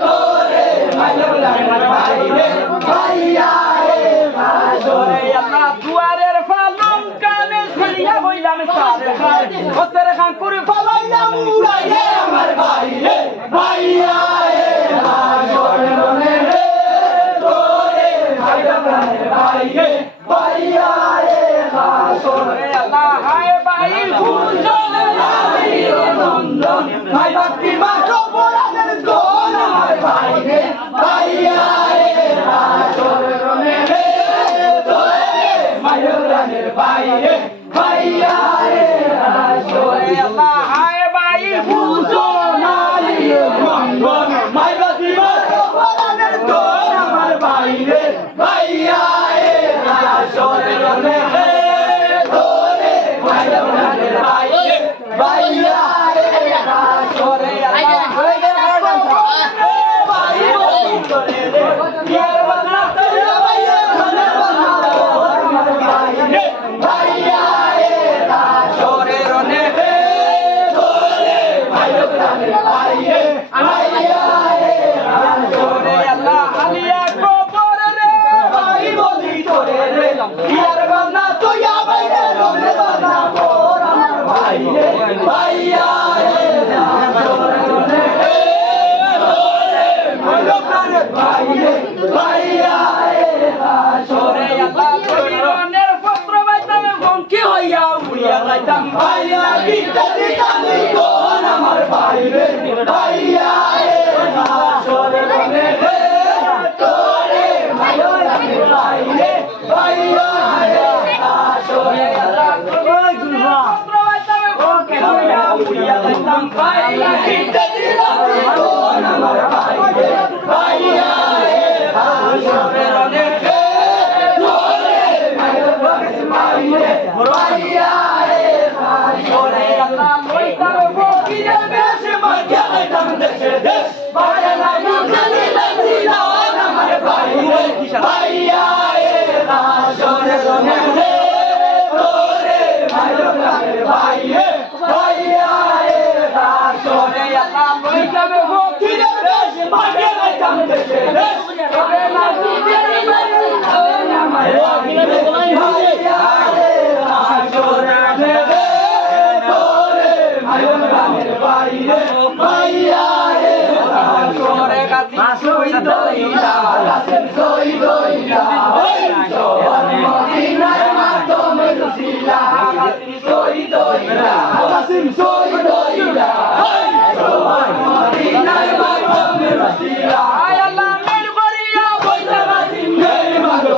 তোরে মাইল গানের ভাই রে ভাইয়া রে হাসরে আল্লাহ দুয়ারের পালং গান শুনিয়া হইলাম সালাম ওতের গান কুরবালাইলা মুরাইয়া আমার ভাই রে ভাইয়া রে হাসরে রনে রে তোরে মাইল গানের ভাই রে ভাইয়া রে হাসরে আল্লাহ হায় ভাই হুজুর ভাই নন্দন ভাই ভক্তি মা কবরানের দোন আমার ভাই রে ভাইয়া রে হাসরে রনে রে তোরে মাইল গানের ভাই রে ভাইয়া রে হাসরে আল্লাহ হায় ভাই হুজুর ভাই নন্দন ভাই ভক্তি মা কবরানের দোন আমার ভাই রে ভাইয়া রে হাসরে রনে রে তোরে মাইল গানের ভাই রে ভাইয়া রে হাসরে আল্লাহ ভাই বলি করে রে ইয়ার বানা তোরা ভাইয়া ধনে বানা আমার ভাই রে ভাইয়া রে হাসরে রনে রে তোরে মাইল গানের ভাই রে ভাইয়া রে হাসরে আল্লাহ আলিয়া কবর রে ভাই বলি করে রে ইয়ার বানা তোরা ভাইয়া ধনে বানা আমার ভাই রে ভাইয়া রে হাসরে রনে রে তোরে মাইল গানের ভাই রে ভাইয়া রে হাসরে আল্লাহ পরিরনের পত্র বাইতামে বঙ্কি হইয়া উড়িয়া যাইতাম ভাইয়া গীতা দিতামি কোন আমার ভাই রে ভাইয়া রে হাসরে রনে রে তোরে মাইল গানের ভাই রে ভাইয়া রে হাসরে আল্লাহ পত্র বাইতামে বঙ্কি হইয়া উড়িয়া যাইতাম ভাইয়া গীতা দিতামি কোন আমার ভাই রে ভাইয়া রে হাসরে রনে রে তোরে মাইল গানের ভাই রে ভাইয়া রে হাসরে আল্লাহ লইতাম ফকিরের বেশে মাইয়া যাইতাম দেশে দেশ বাইরে লাগু জানিলাম দিলাম আমার ভাই রে ভাইয়া রে হাসরে রনে রে তোরে মাইল গানের ভাই রে ভাইয়া রে হাসরে আল্লাহ লইতাম ফকিরের বেশে মাইয়া যাইতাম দেশে দেশ বাইরে লাগু জানিলাম দিলাম আমার ভাই রে ভাইয়া রে হাসরে রনে রে তোরে মাইল গানের ভাই রে ভাইয়া রে হাসরে কাছি দইলা রাসেল সই দইলা ওই জোয়ার মদিনার মাধ্যমে রসিলা সই দইলা কাসিম সই দইলা ওই জোয়ার মদিনার মাধ্যমে রসিলা আয় আল্লাহ মের করিয়া বইলা কাসিম মের মাগো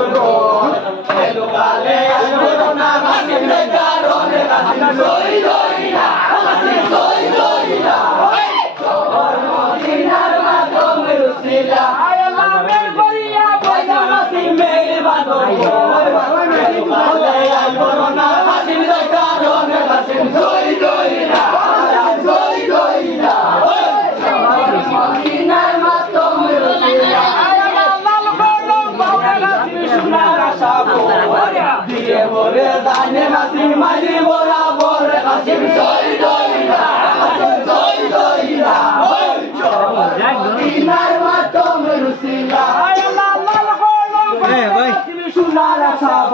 এলো কালে আসবো না কাসিম রে কারণে কাসিম সই দইলা কাসিম সই দইলা ওই জোয়ার মদিনার মাধ্যমে রসিলা আয় আল্লাহ মের করিয়া বইলা কাসিম মের মাগো এলো কালে আসবো না কাসিম রে কারণে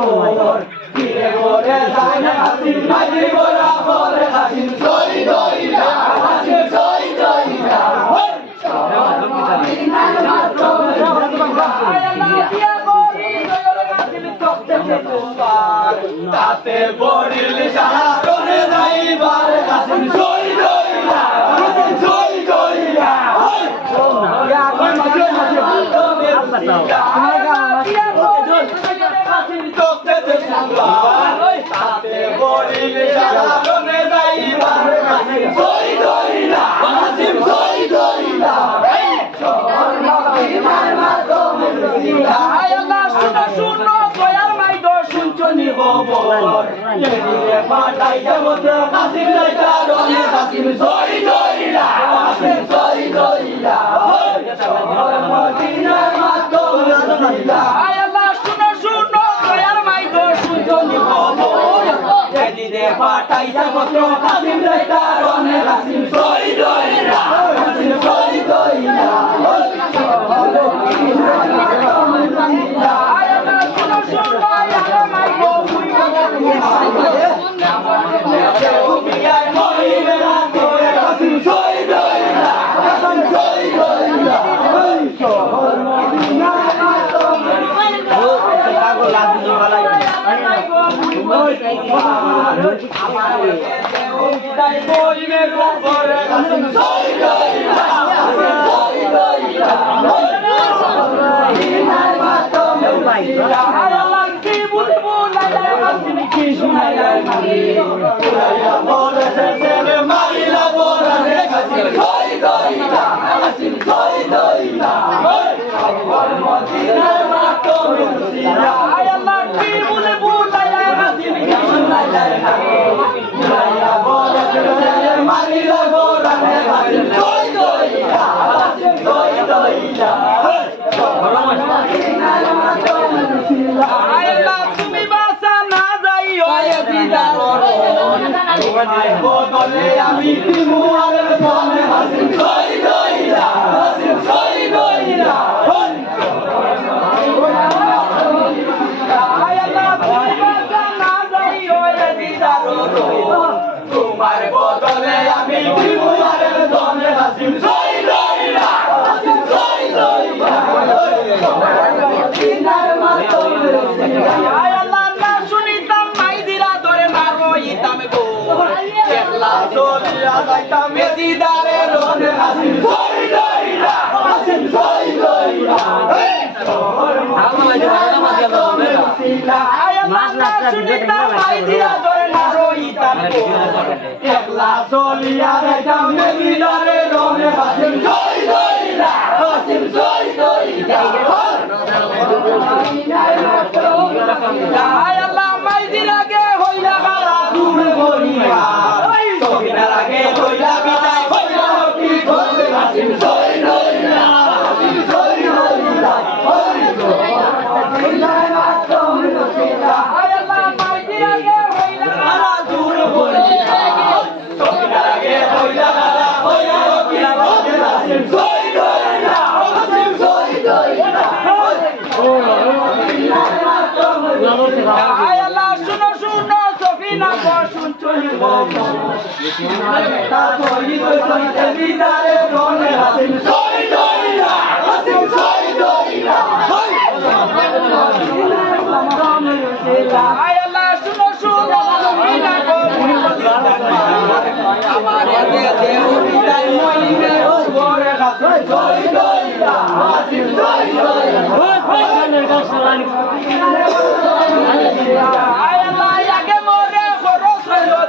খবর কিরে করে যায় না হাসিন মাঝি গোরা করে হাসিন জয় জয়রা হাসিন জয় জয়রা তাতে বড়িল সারা করে যাইবার হাসিন জয় জয়রা হাসিন জয় জয়রা তাতে বড়িল সারা করে যাইবার হাসিন জয় জয়রা হাসিন জয় জয়রা পাঠাই যাব কাশিম লাইটারনে কাশিম জয় জয়রা কাশিম জয় জয়রা মদিনার মাতম রসিলা আয় আল্লাহ শুনো শুনো দয়ার মাই দো শুনজনি খবর এদিকে পাঠাই যাব কাশিম লাইটারনে কাশিম জয় জয়রা কাশিম জয় জয়রা আয় আল্লাহ শুনো শুনো দয়ার মাই দো আমি তিমুয়ারের সামনে হাসিন জয় জয়রা হাসিন জয় জয়রা তোমার বদলে আমি তিমুয়ারের সামনে হাসিন জয় জয়রা হাসিন জয় জয়রা তিনার মাতম রসিলা আয় আল্লাহ না শুনিতাম মাই দিলা ধরে না রইতাম গো একলা চলিয়া যাইতাম মেদিদারে রনে হাসিন জয় জয়রা হাসিন জয় জয়রা আয় আল্লাহ না শুনিতাম মাই দিলা ধরে না রইতাম গো একলা চলিয়া যাইতাম মেদিদারে রনে হাসিন জয় জয়রা হাসিন জয় জয়রা আয় আল্লাহ মাই দিলাগে হইলা গারা দূর গরিয়া সবিনার আগে হইলা বিদায় হইলা কি করবে হাসিন জয় জয়রা হাসিন জয় জয়রা আয় আল্লাহ মাই দিলাগে হইলা গারা দূর গরিয়া সবিনার আগে হইলা গারা হইলা কি করবে হাসিন জয় জয়রা হাসিন জয় জয়রা আয় আল্লাহ শুনো শুনো সফিনা বসুন চলি তা চলি চলিতে বিদারে রনে হাসিন জয় জয়রা হাসিন জয় জয়রা আয় আল্লাহ শুনো শুনো সফিনা বসুন আমার দেহ বিদায় মইনে ওরে হাসিন জয় জয়রা হাসিন জয় জয়রা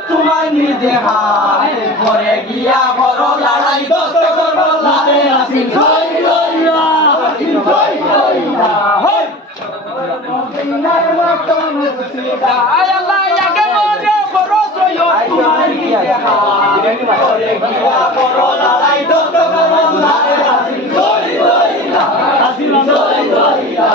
তোমার নিজে হায় ঘরে গিয়া বড় লড়াই দোস্ত করবো লারে হাসিন জয় জয়রা হাসিন জয় জয়রা আয় আল্লাহ আগে মোরে বড় সয় তোমার নিজে হায় ঘরে গিয়া বড় লড়াই দোস্ত করবো লারে হাসিন জয় জয়রা হাসিন জয় জয়রা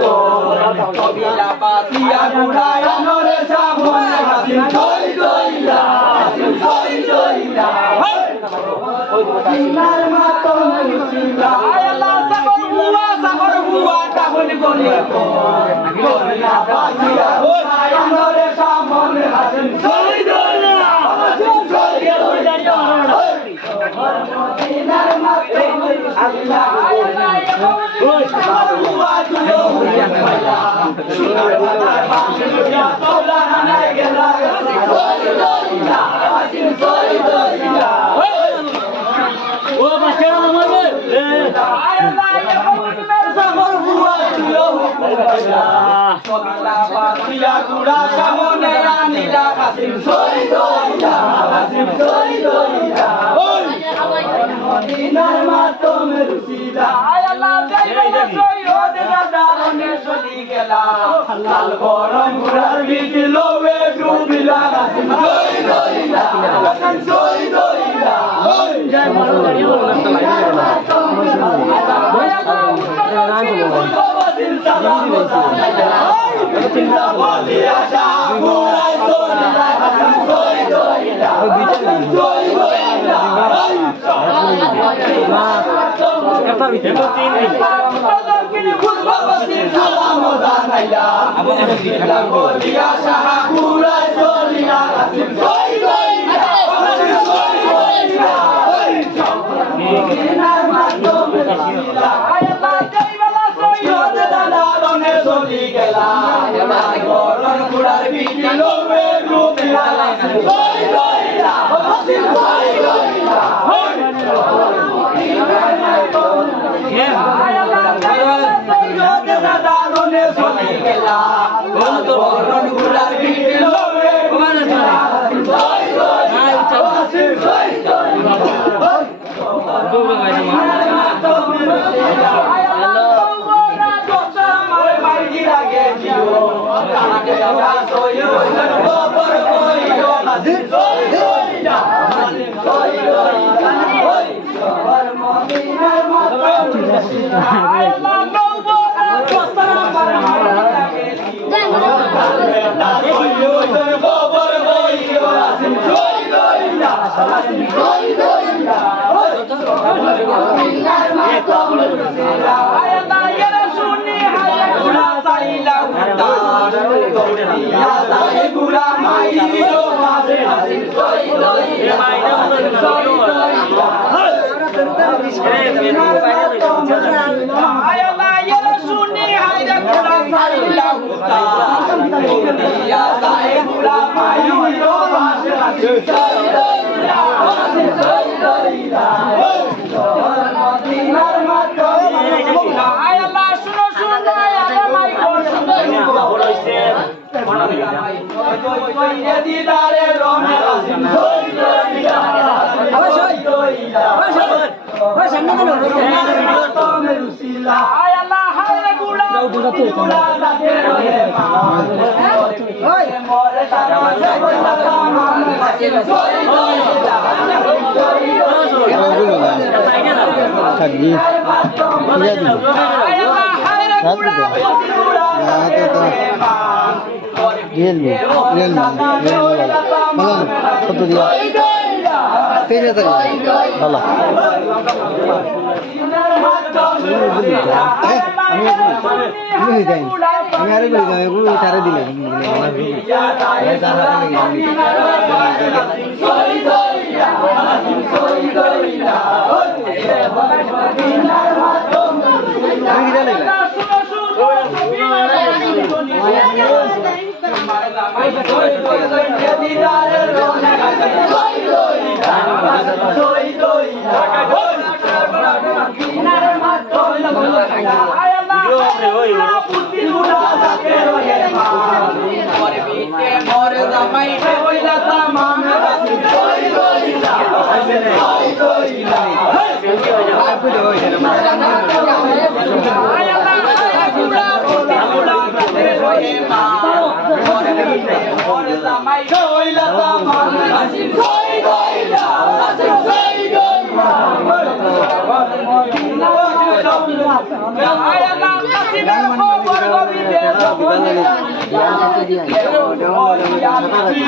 গো কবিলা পাতিয়া গুড়ায় আনরে সামনে হাসিন জয় জয়লা হাসিন জয় জয়লা মদিনার মাতমে রুসিলা আল্লাহ সাগর হুয়া তাহলে বলি গো কবিলা পাতিয়া গুড়ায় আনরে সামনে হাসিন জয় জয়লা হাসিন জয় জয়লা মদিনার মাতমে রুসিলা আল্লাহ সাগর হুয়া মদিনার মাতমে রুসিলা আল্লাহ যাইবা সৈয়দ দাদারনে চলি গেলা লাল গরম ঘোড়ার বিটি লোবে ডুবিলা হাসিন জয় জয়লা হাসিন জয় জয়লা জয়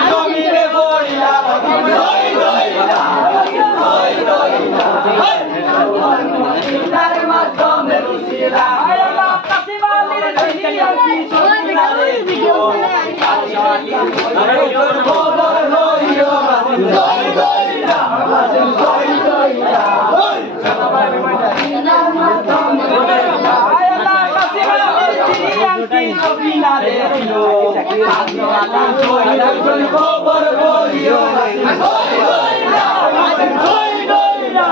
জমিরে বড়িয়া দই দই দই দই তার মাধ্যমে রুসিলা আল্লাহ কাসিমালির দুনিয়া কি সত্যিনা রে দিও কাসিমালির তোর খবর লইও দই দই না দই দই না তার মাধ্যমে আল্লাহ কাসিমালির দুনিয়া কি সত্যিনা রে দিও কাসিমালির তোর খবর লইও দই দই না দই দই না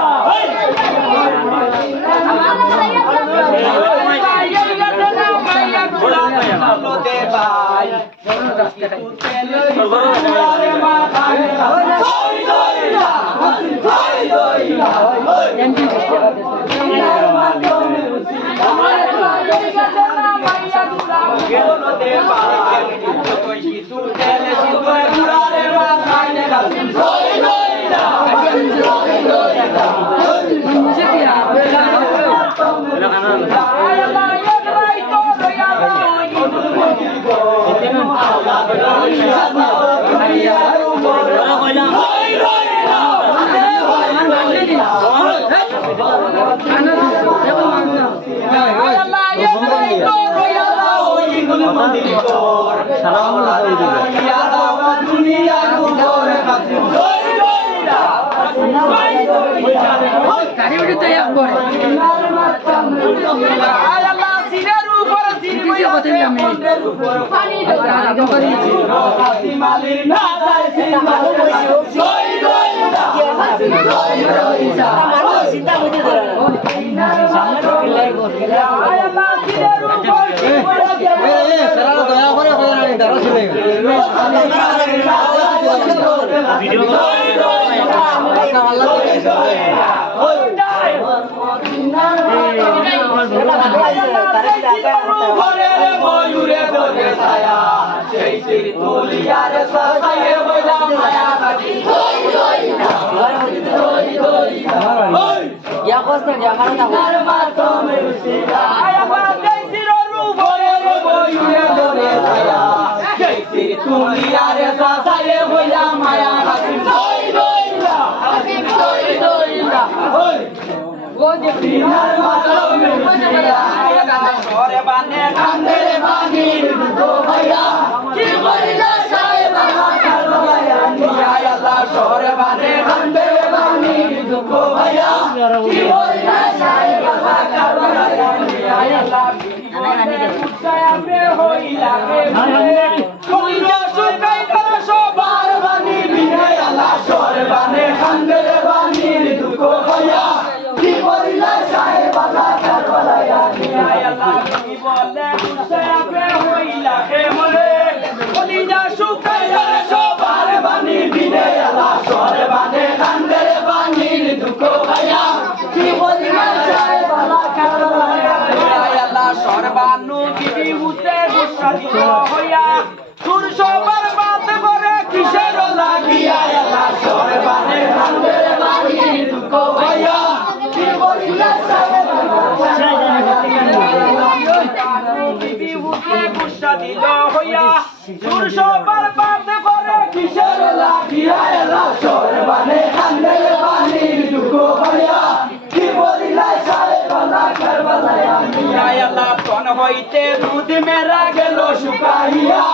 হইতে দুধ মেরা গেল শুকাইয়া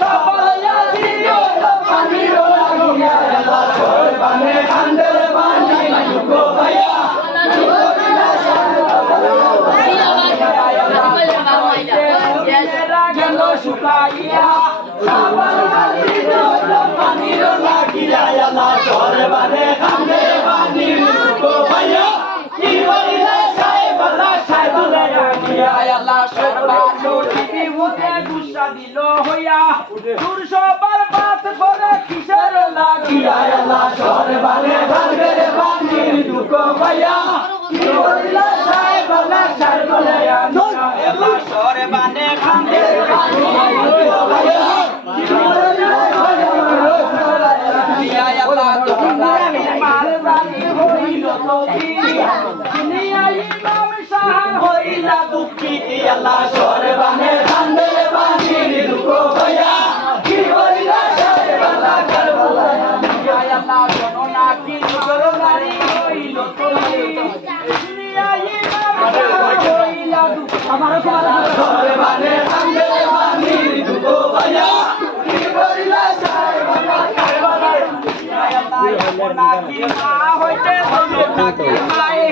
সবাইয়া দিও পানি লাগিয়া এলা সর বানে কান্দের বানি গো ভাইয়া গেল শুকাইয়া সবাইয়া দিও পানি লাগিয়া এলা সর বানে কান্দের বানি গো ভাইয়া কি বলিলা সাহেব আল্লাহ সাহেব লাগিয়া এলা সর বানু টিভি উঠে গুসা দিল হইয়া দূর সবার বাত করে কিসের লাগিয়া এলা সর বানে কান্দের বানি গো ভাইয়া কি বলিলা সাহেব আল্লাহ সাহেব লাগিয়া এলা সর বানে কান্দের বানি গো ভাইয়া কি বলিলা আল্লাহ তোমার মার বানি হইল তো কি দুনিয়া ইমাম শাহ হইলা দুঃখী আল্লাহ সর বানে কান্দের বানি সরে বানে কান্দে বানি দুঃখ ভাইয়া কি করিলা সাহেব বাবা কারবালায় নাকি মা হইতে নাকি মায়ে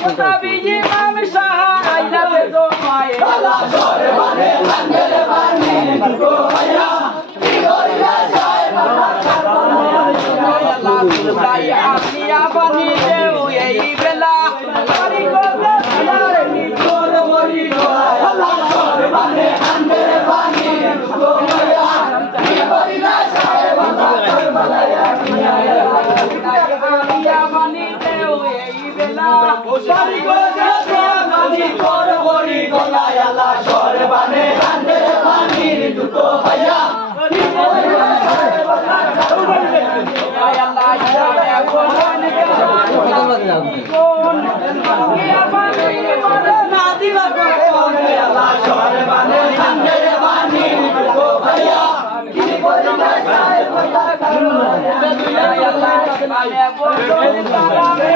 কথা বিজি মাম সাহা আইলা বেজো মায়ে সরে বানে কান্দে বানি দুঃখ ভাইয়া কি করিলা সাহেব বাবা কারবালায় আপনি আপনি দেও এই বেলা করি করলে সারে নি তোর মরি আল্লাহ সরে বানে কান্দে বানি দুঃখ ভাইয়া কি করিলা সাহেব বাবা কারবালায় বানি দেও এই বেলা করি করলে মানি তোর মরি গলায় আল্লাহ সরে বানে কান্দে বানি দুঃখ ভাইয়া কি করিলা সাহেব বাবা কারবালায় আল্লাহ ইয়া কোন না দিবা কোন আল্লাহ সরে বানে কান্দে বানি দুঃখ ভাইয়া কি করিলা সাহেব বাবা কারবালায় আল্লাহ মানে বল তারামে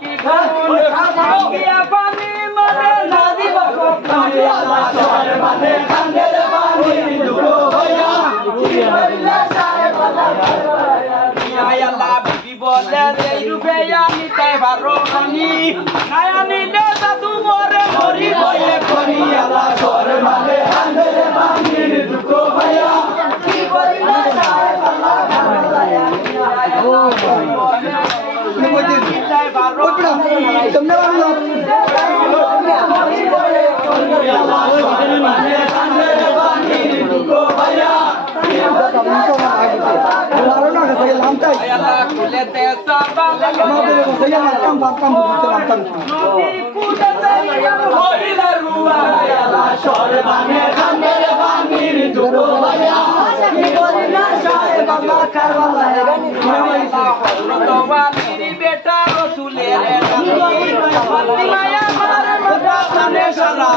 কি খাও গিয়া পানি মানে না দিবা কোন আল্লাহ সরে বানে কান্দে বানি দুঃখ ভাইয়া কি করিলা সাহেব বাবা কারবালায় আল্লাহ বিবি বলে এই রূপে আমি তাই ভারো আমি নায়া নিলে দাদু মরে মরি বয়ে করি আল্লাহ সরে বানে কান্দে বানি দুঃখ ভাইয়া কি করিলা সাহেব বাবা কারবালায় তাই ভারো তোমরা বানো বেটা রসুলের সারা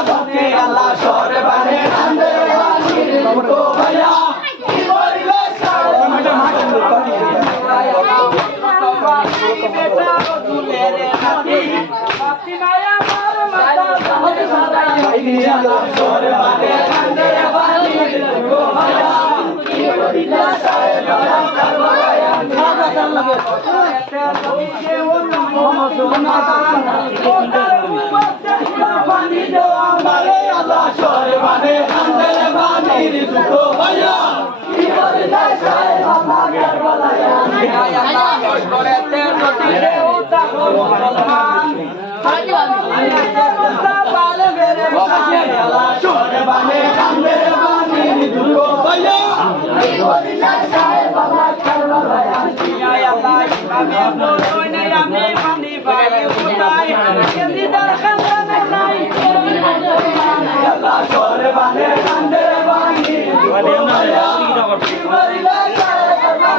আল্লাহ সরে বানে কান্দে বানি দুঃখ ভাইয়া কি করিলা সাহেব বেটা রসুলের নাতি ফাতিমায়া মার মাতা আল্লাহ সরে বানে কান্দে বানি দুঃখ ভাইয়া কি করিলা সাহেব বাবা কারবালায় পানি দেওয়া আমারে আল্লাহ সরে বানে কান্দে বানি দুঃখ ভাইয়া কি করিলা সাহেব বাবা কারবালায় আল্লাহ করেতে যদি দেওতা মুসলমান আল্লাহ সরে বানে কান্দে বানি দুঃখ ভাইয়া কি করিলা সাহেব বাবা কারবালায় আল্লাহ আমি বলই নাই আমি পানি ভাই উঠাই কেন্দিদার খানদানে নাই আল্লাহ সরে বানে কান্দে বানি কি করিলা সাহেব বাবা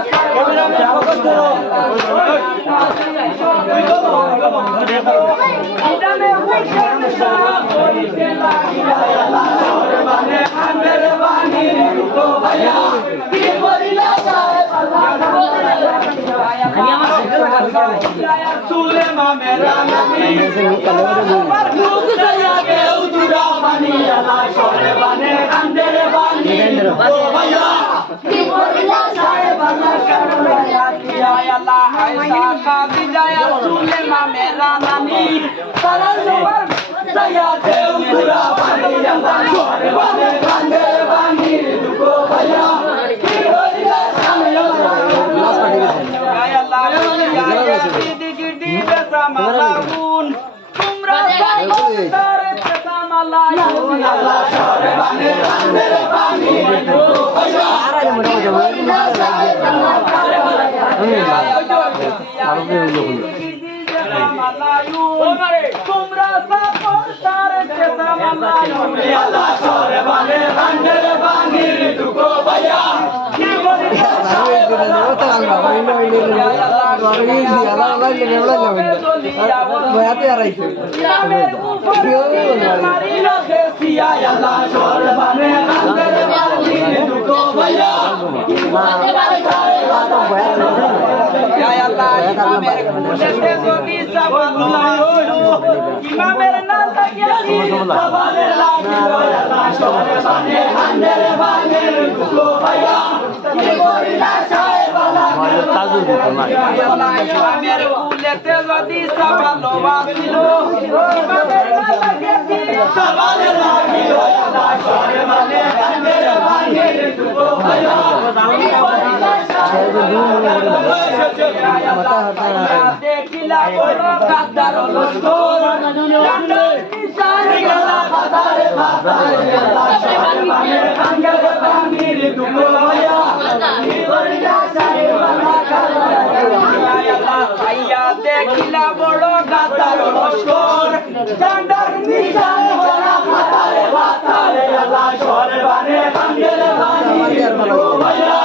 ইদানে হুইশন সাহেব করিতে লাগিয়া আল্লাহ সরে বানে কান্দে বানি দুঃখ ভাইয়া কি করিলা সাহেব বাবা সুলেমা মেরা নবী মুখ দয়া দেও দুরা বানি আল্লাহ সরে বানে কান্দে বানি ও ভাইয়া কি করিলা সাহেব বাবা কারবালায় আল্লাহ আয়েশা খাদিজা সুলেমা মেরা নানি সারা জবার দয়া দেও দুরা বানি আল্লাহ সরে বানে কান্দে বানি দুঃখ ভাইয়া কি করিলা সাহেব তোমরা আল্লাহ সরে বানে কান্দে বানি দুঃখ ভাইয়া তোমরা আল্লাহ সরে বানে কান্দে বানি দুঃখ ভাইয়া কি করিলা সাহেব ইমামের নাম শহরে বানে হান্ডের বানে দুটো ভাইয়া কি করিলা সাহেব তাজুল দিতে মার ইমামের কুলেতে যদি সাবালো বাসিল ইমামের লাগে সাবালে লাগিল আল্লাহ শহরে বানে হান্ডের বানে দুটো ভাইয়া কি করিলা সাহেব দেখিলা বড় কাদার লস্কর জান্নাত নিশানি গলা বাজারে বাজারে শহরে বানে হান্ডের বানে দুটো ভাইয়া কি করিলা সাহেব দেখিলা বড় গাতার লস্কর জান্ডার নিশান গলা ফাতারে ফাতারে আল্লাহ শহরে বানে হান্ডের বানি ভাইয়া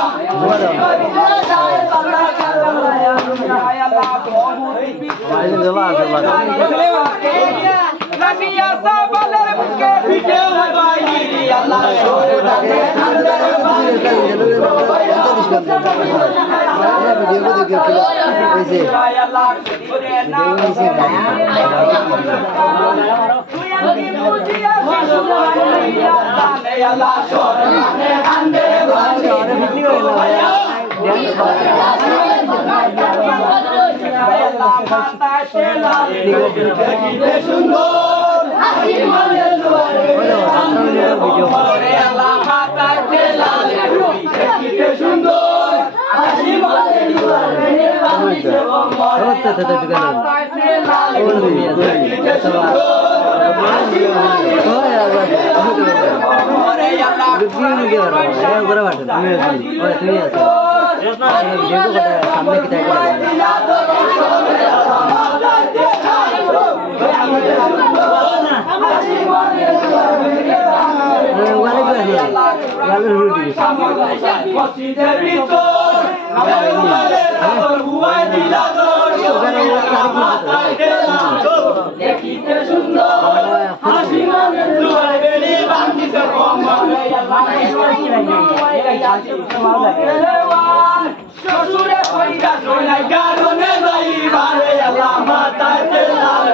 রাবিয়া সাবালের বুকে পিঠে বাইরি আল্লাহ শহরে বানে হান্ডের বানি ভাইয়া দেখিতে সুন্দর হাসি মনের দুয়ারে বেলি বাঁধিতে শ্বশুরে কইরা জয় কারণে যাই বারে আল্লাহ মাতায় লাল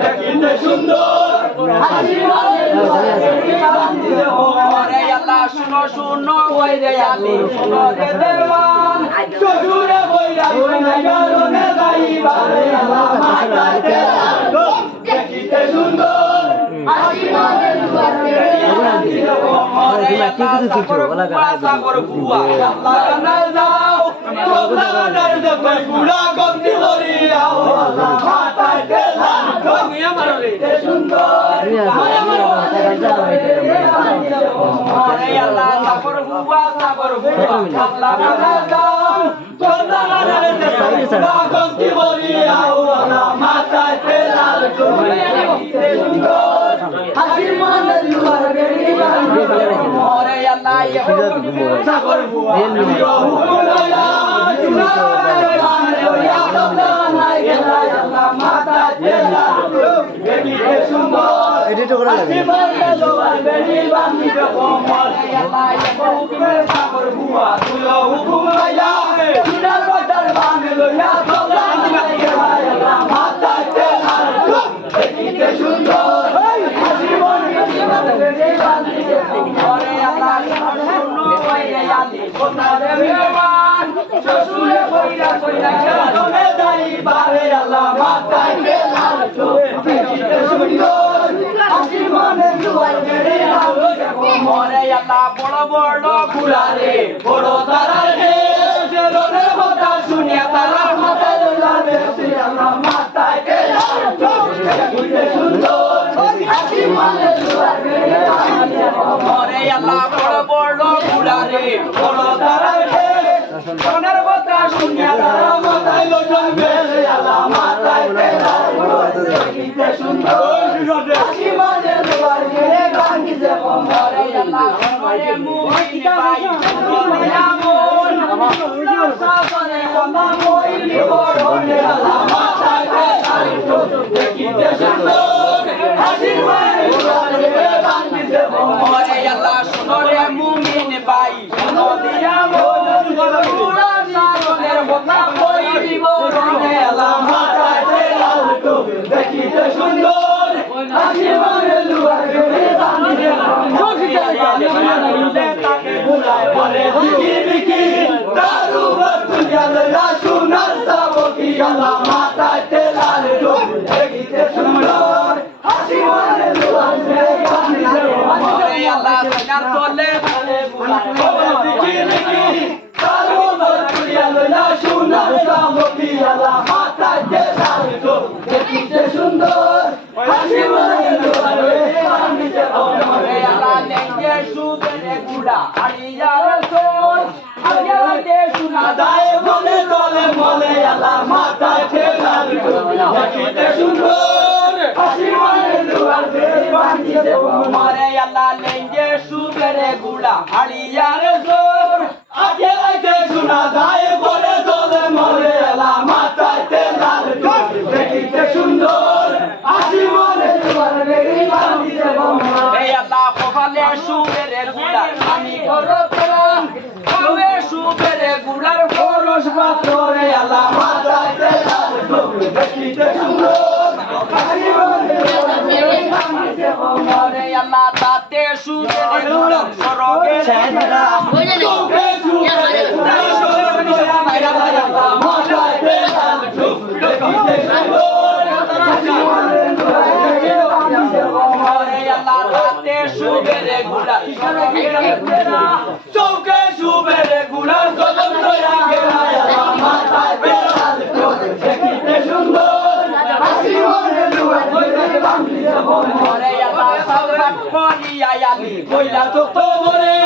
দেখিতে সুন্দর হাসি মনের দুয়ারে বেলি বাঁধিতে ওরে আল্লাহ শুনো শুনো ওই রে আলী শুনো রে দেওয়ান শ্বশুরে কইরা জয় কারণে যাই বারে আল্লাহ মাতায় লাল দেখিতে সুন্দর হাসি মনের দুয়ারে বেলি বাঁধিতে ওরে সাগর বুয়া আল্লাহ কানায় যাও তোমরা গানার দেখই বুড়া গন্তি করিয়াও আল্লাহ মাতায় তেলা গঙ্গিয়া মারলে সুন্দর মায়া মারো ওরে আল্লাহ সাগর বুয়া আল্লাহ কানায় যাও তোমরা গানার দেখই বুড়া গন্তি করিয়াও আল্লাহ মাতায় তেলা গঙ্গিয়া সুন্দর হাসি মনের দুয়ারে বেলি বাঁধিতে ওরে আল্লাহ সাগর বুয়া এডিট করে লাগে শ্বশুরে কইরা কইরা কেমনে যাই বারে আল্লাহ মাতায় বেলাল দেখিতে সুন্দর হাসি মনে দুয়ার বেড়ে আলো মরে আল্লাহ বড় বড় ফুলারে বড় তারার রনের কথা শুনিয়া তারার মাথায় দোলাবে আল্লাহ মাতায় বেলাল দেখিতে সুন্দর হাসি মনে দুয়ার বেড়ে মরে আল্লাহ বড় বড় ফুলারে বড় তারার সোনার কথা শুনিয়া তারা মাথায় লোটান বেলে আল্লাহ মাথায় বেলাল দেখিতে সুন্দর হাসি মনে দুয়ার বেড়ে বাঁধিতে মরে আল্লাহ মরে মুমিন ভাই দুনিয়ামন শাসনে কথা কইলি বড়নে আল্লাহ মাথায় বেলাল দেখিতে সুন্দর হাসি মনে দুয়ার বেড়ে বাঁধিতে মরে আল্লাহ সোনারে মুমিন ভাই দুনিয়ামন দেখিতে সুন্দর হাসি মনে দুয়ার বেড়ে বাঁধিতে আইনার তলে তলে বুড়া জিকি জিকি কালো দর পুরিয়া লইলা সোনার চামকি আল্লাহ মাথাতে লালটো দেখিতে সুন্দর হাসি মানে দুয়ারে বান্ধিছে ওরে আল্লাহ লেঙ্গে সুবেরে গুড়া আড়িয়ার সোর আগে আগে শোনা যায় মনে তলে মলে আল্লাহ মাথাতে লালটো দেখিতে সুন্দর হাসি মানে দুয়ারে বান্ধিছে ওরে আল্লাহ লেঙ্গে সুবেরে গুড়া আড়িয়ার সোর আগে আগে শোনা যায় মনে তলে মলে আল্লাহ মাথাতে লালটো দেখিতে সুন্দর হাসি মানে দুয়ারে বান্ধিছে এই আল্লাহ কপালে সুবেরে গুড়া আমি করো তোরাম কাবে সুবেরে গুড়ার পরশ পাথরে আল্লাহ মাথাতে লালটো দেখিতে সুন্দর হাসি মানে দুয়ারে বান্ধিছে ওরে আল্লাহ তাতে সুবেরে গুড়া সরগে তোকে সুবেরে গুড়া সরগে আল্লাহ মাথাতে লালটো দেখিতে সুন্দর হাসি মানে দুয়ারে বান্ধিছে ওরে আল্লাহ তাতে সুবেরে গুড়া সরগে চৌকে সুবেরে গুড়া কদম তোরা গেলা আল্লাহ মাথাতে লালটো দেখিতে সুন্দর হাসি মানে দুয়ারে বান্ধিছে ওরে আল্লাহ সালবাত করিয়া আলি কইলা তো তোরে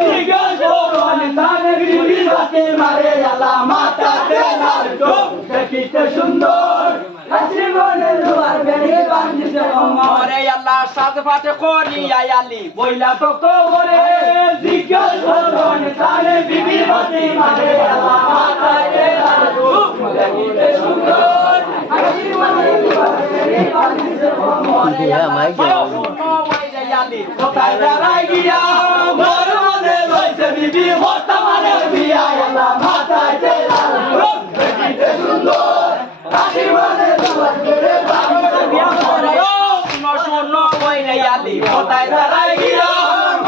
জিজ্ঞাস করনি তানে গিরি বাতে মারে আল্লাহ মাথাতে লালটো দেখিতে সুন্দর হাসি মানে দুয়ারে বান্ধিছে ওরে আল্লাহ সালবাত করিয়া আলি কইলা তো তোরে জিজ্ঞাস করনি তানে গিরি বাতে মারে আল্লাহ মাথাতে লালটো দেখিতে সুন্দর হাসি মানে দুয়ারে বান্ধিছে ওরে আল্লাহ কোথায় দাঁড়াই গিয়া ঘর মনে লইছে বিবি বর্তমানে বিয়া আল্লাহ মাথাতে লালটো দেখিতে সুন্দর হাসি মানে দুয়ারে বান্ধিছে বিয়া করে শুনো শুনো কইরে আলি কোথায় দাঁড়াই গিয়া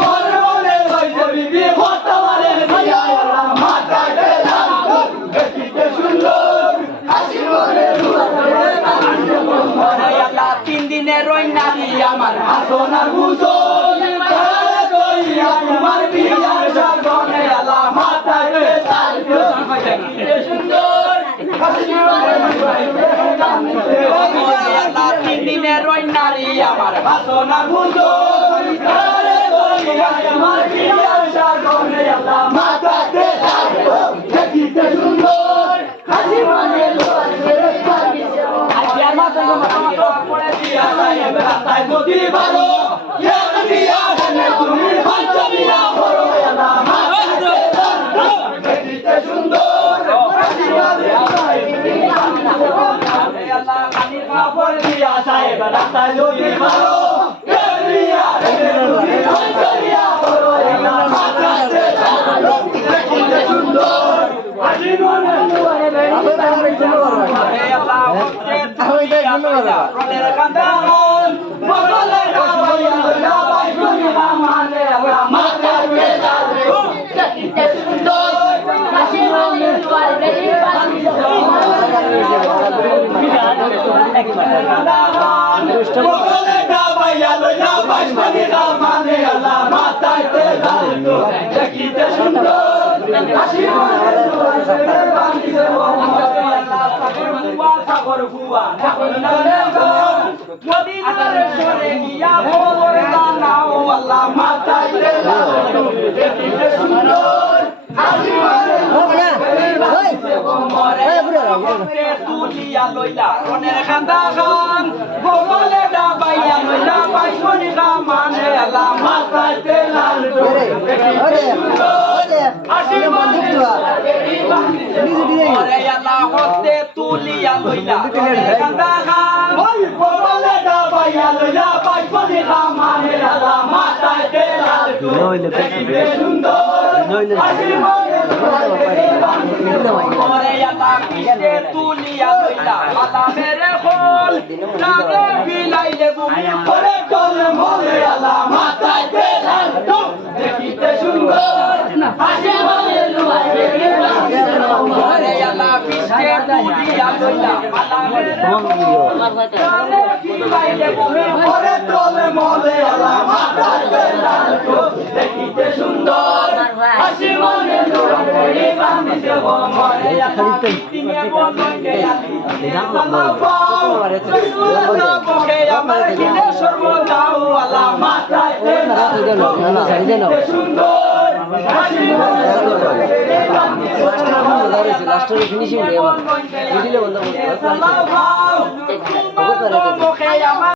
ঘর মনে লইছে বিবি বর্তমানে বিয়া আল্লাহ মাথাতে লালটো দেখিতে সুন্দর হাসি মানে দুয়ারে বান্ধিছে ওরে আল্লাহ 3 দিনের রইনা দি আমার হাসনার হুজুর তারে কইয়া আমার বিয়ার সাগনে আল্লাহ মাথাতে লালটো দেখিতে সুন্দর হাসি মানে দুয়ারে বান্ধিছে ওরে আল্লাহ 3 দিনের রইনা দি আমার হাসনার হুজুর তারে কইয়া আমার বিয়ার সাগনে আল্লাহ মাথাতে লালটো দেখিতে সুন্দর হাসি মানে দুয়ারে বান্ধিছে আইয়া মাথা পড়ে দিয়া সাহেব রাস্তায় যদি বারো এক দিয়া হেনে তুমি পাঁচ দিয়া বড় আল্লাহ মাথাতে লালটো দেখিতে সুন্দর হাসি মানে আল্লাহ খালি পড়ে দিয়া সাহেব রাস্তায় যদি বারো এক দিয়া হেনে তুমি পাঁচ দিয়া বড় আল্লাহ মাথাতে লালটো দেখিতে সুন্দর হাসি মানে দুয়ারে বান্ধিছে আল্লাহ রনের কান্দান বগলে গাবাইয়া লইলা বাইগুনি মানে আল্লাহ মাথাতে লালটো দেখিতে সুন্দর হাসি মানে দুয়ারে বান্ধিছে বগলে গাবাইয়া লইলা বাইগুনি মানে আল্লাহ মাথাতে লালটো দেখিতে সুন্দর হাসি মানে দুয়ারে বান্ধিছে সাগর বুয়া ঠাকুর নারে গো মদিনার সরে গিয়া বলে নাও আল্লাহ মাথাতে লালটো দেখিতে সুন্দর হাসি মানে দুয়ারে বান্ধিছে ওরে তুলিয়া লইলা রনের কান্দা খান বগলে ডাবাইয়া লইলা বাইগুনি মানে আল্লাহ মাথাতে লালটো দেখিতে সুন্দর হাসি মানে দুয়ারে বান্ধিছে ওরে আল্লাহ হতে তুলিয়া লইলা কান্দা খান ওই বগলে ডাবাইয়া লইলা বাইগুনি মানে আল্লাহ মাথাতে লালটো দেখিতে সুন্দর হাসি মানে দুয়ারে বান্ধিছে ওরে আল্লাহ পিছে তুলিয়া লইলা আল্লাহ মেরে খোল রাগে বিলাইলে বুমি করে চলে মলে আল্লাহ মাথাতে লালটো দেখিতে সুন্দর হাসি মানে দুয়ারে বান্ধিছে ওরে আল্লাহ পিছে তুলিয়া লইলা আল্লাহ মেরে খোল রাগে বিলাইলে বুমি করে চলে মলে আল্লাহ মাথাতে লালটো দেখিতে সুন্দর হাসি মনে জোরে বাঁধিতে মনে তিনে বন্ধনকে সালাম পাও রসুল্লাহ মুখে আমার দিনে সর্বদাও আলা মাথায় দেখিতে সুন্দর হাসি মনে জোরে বাঁধিতে লাস্টের ফিনিশিং সালাম পাও মুখে আমার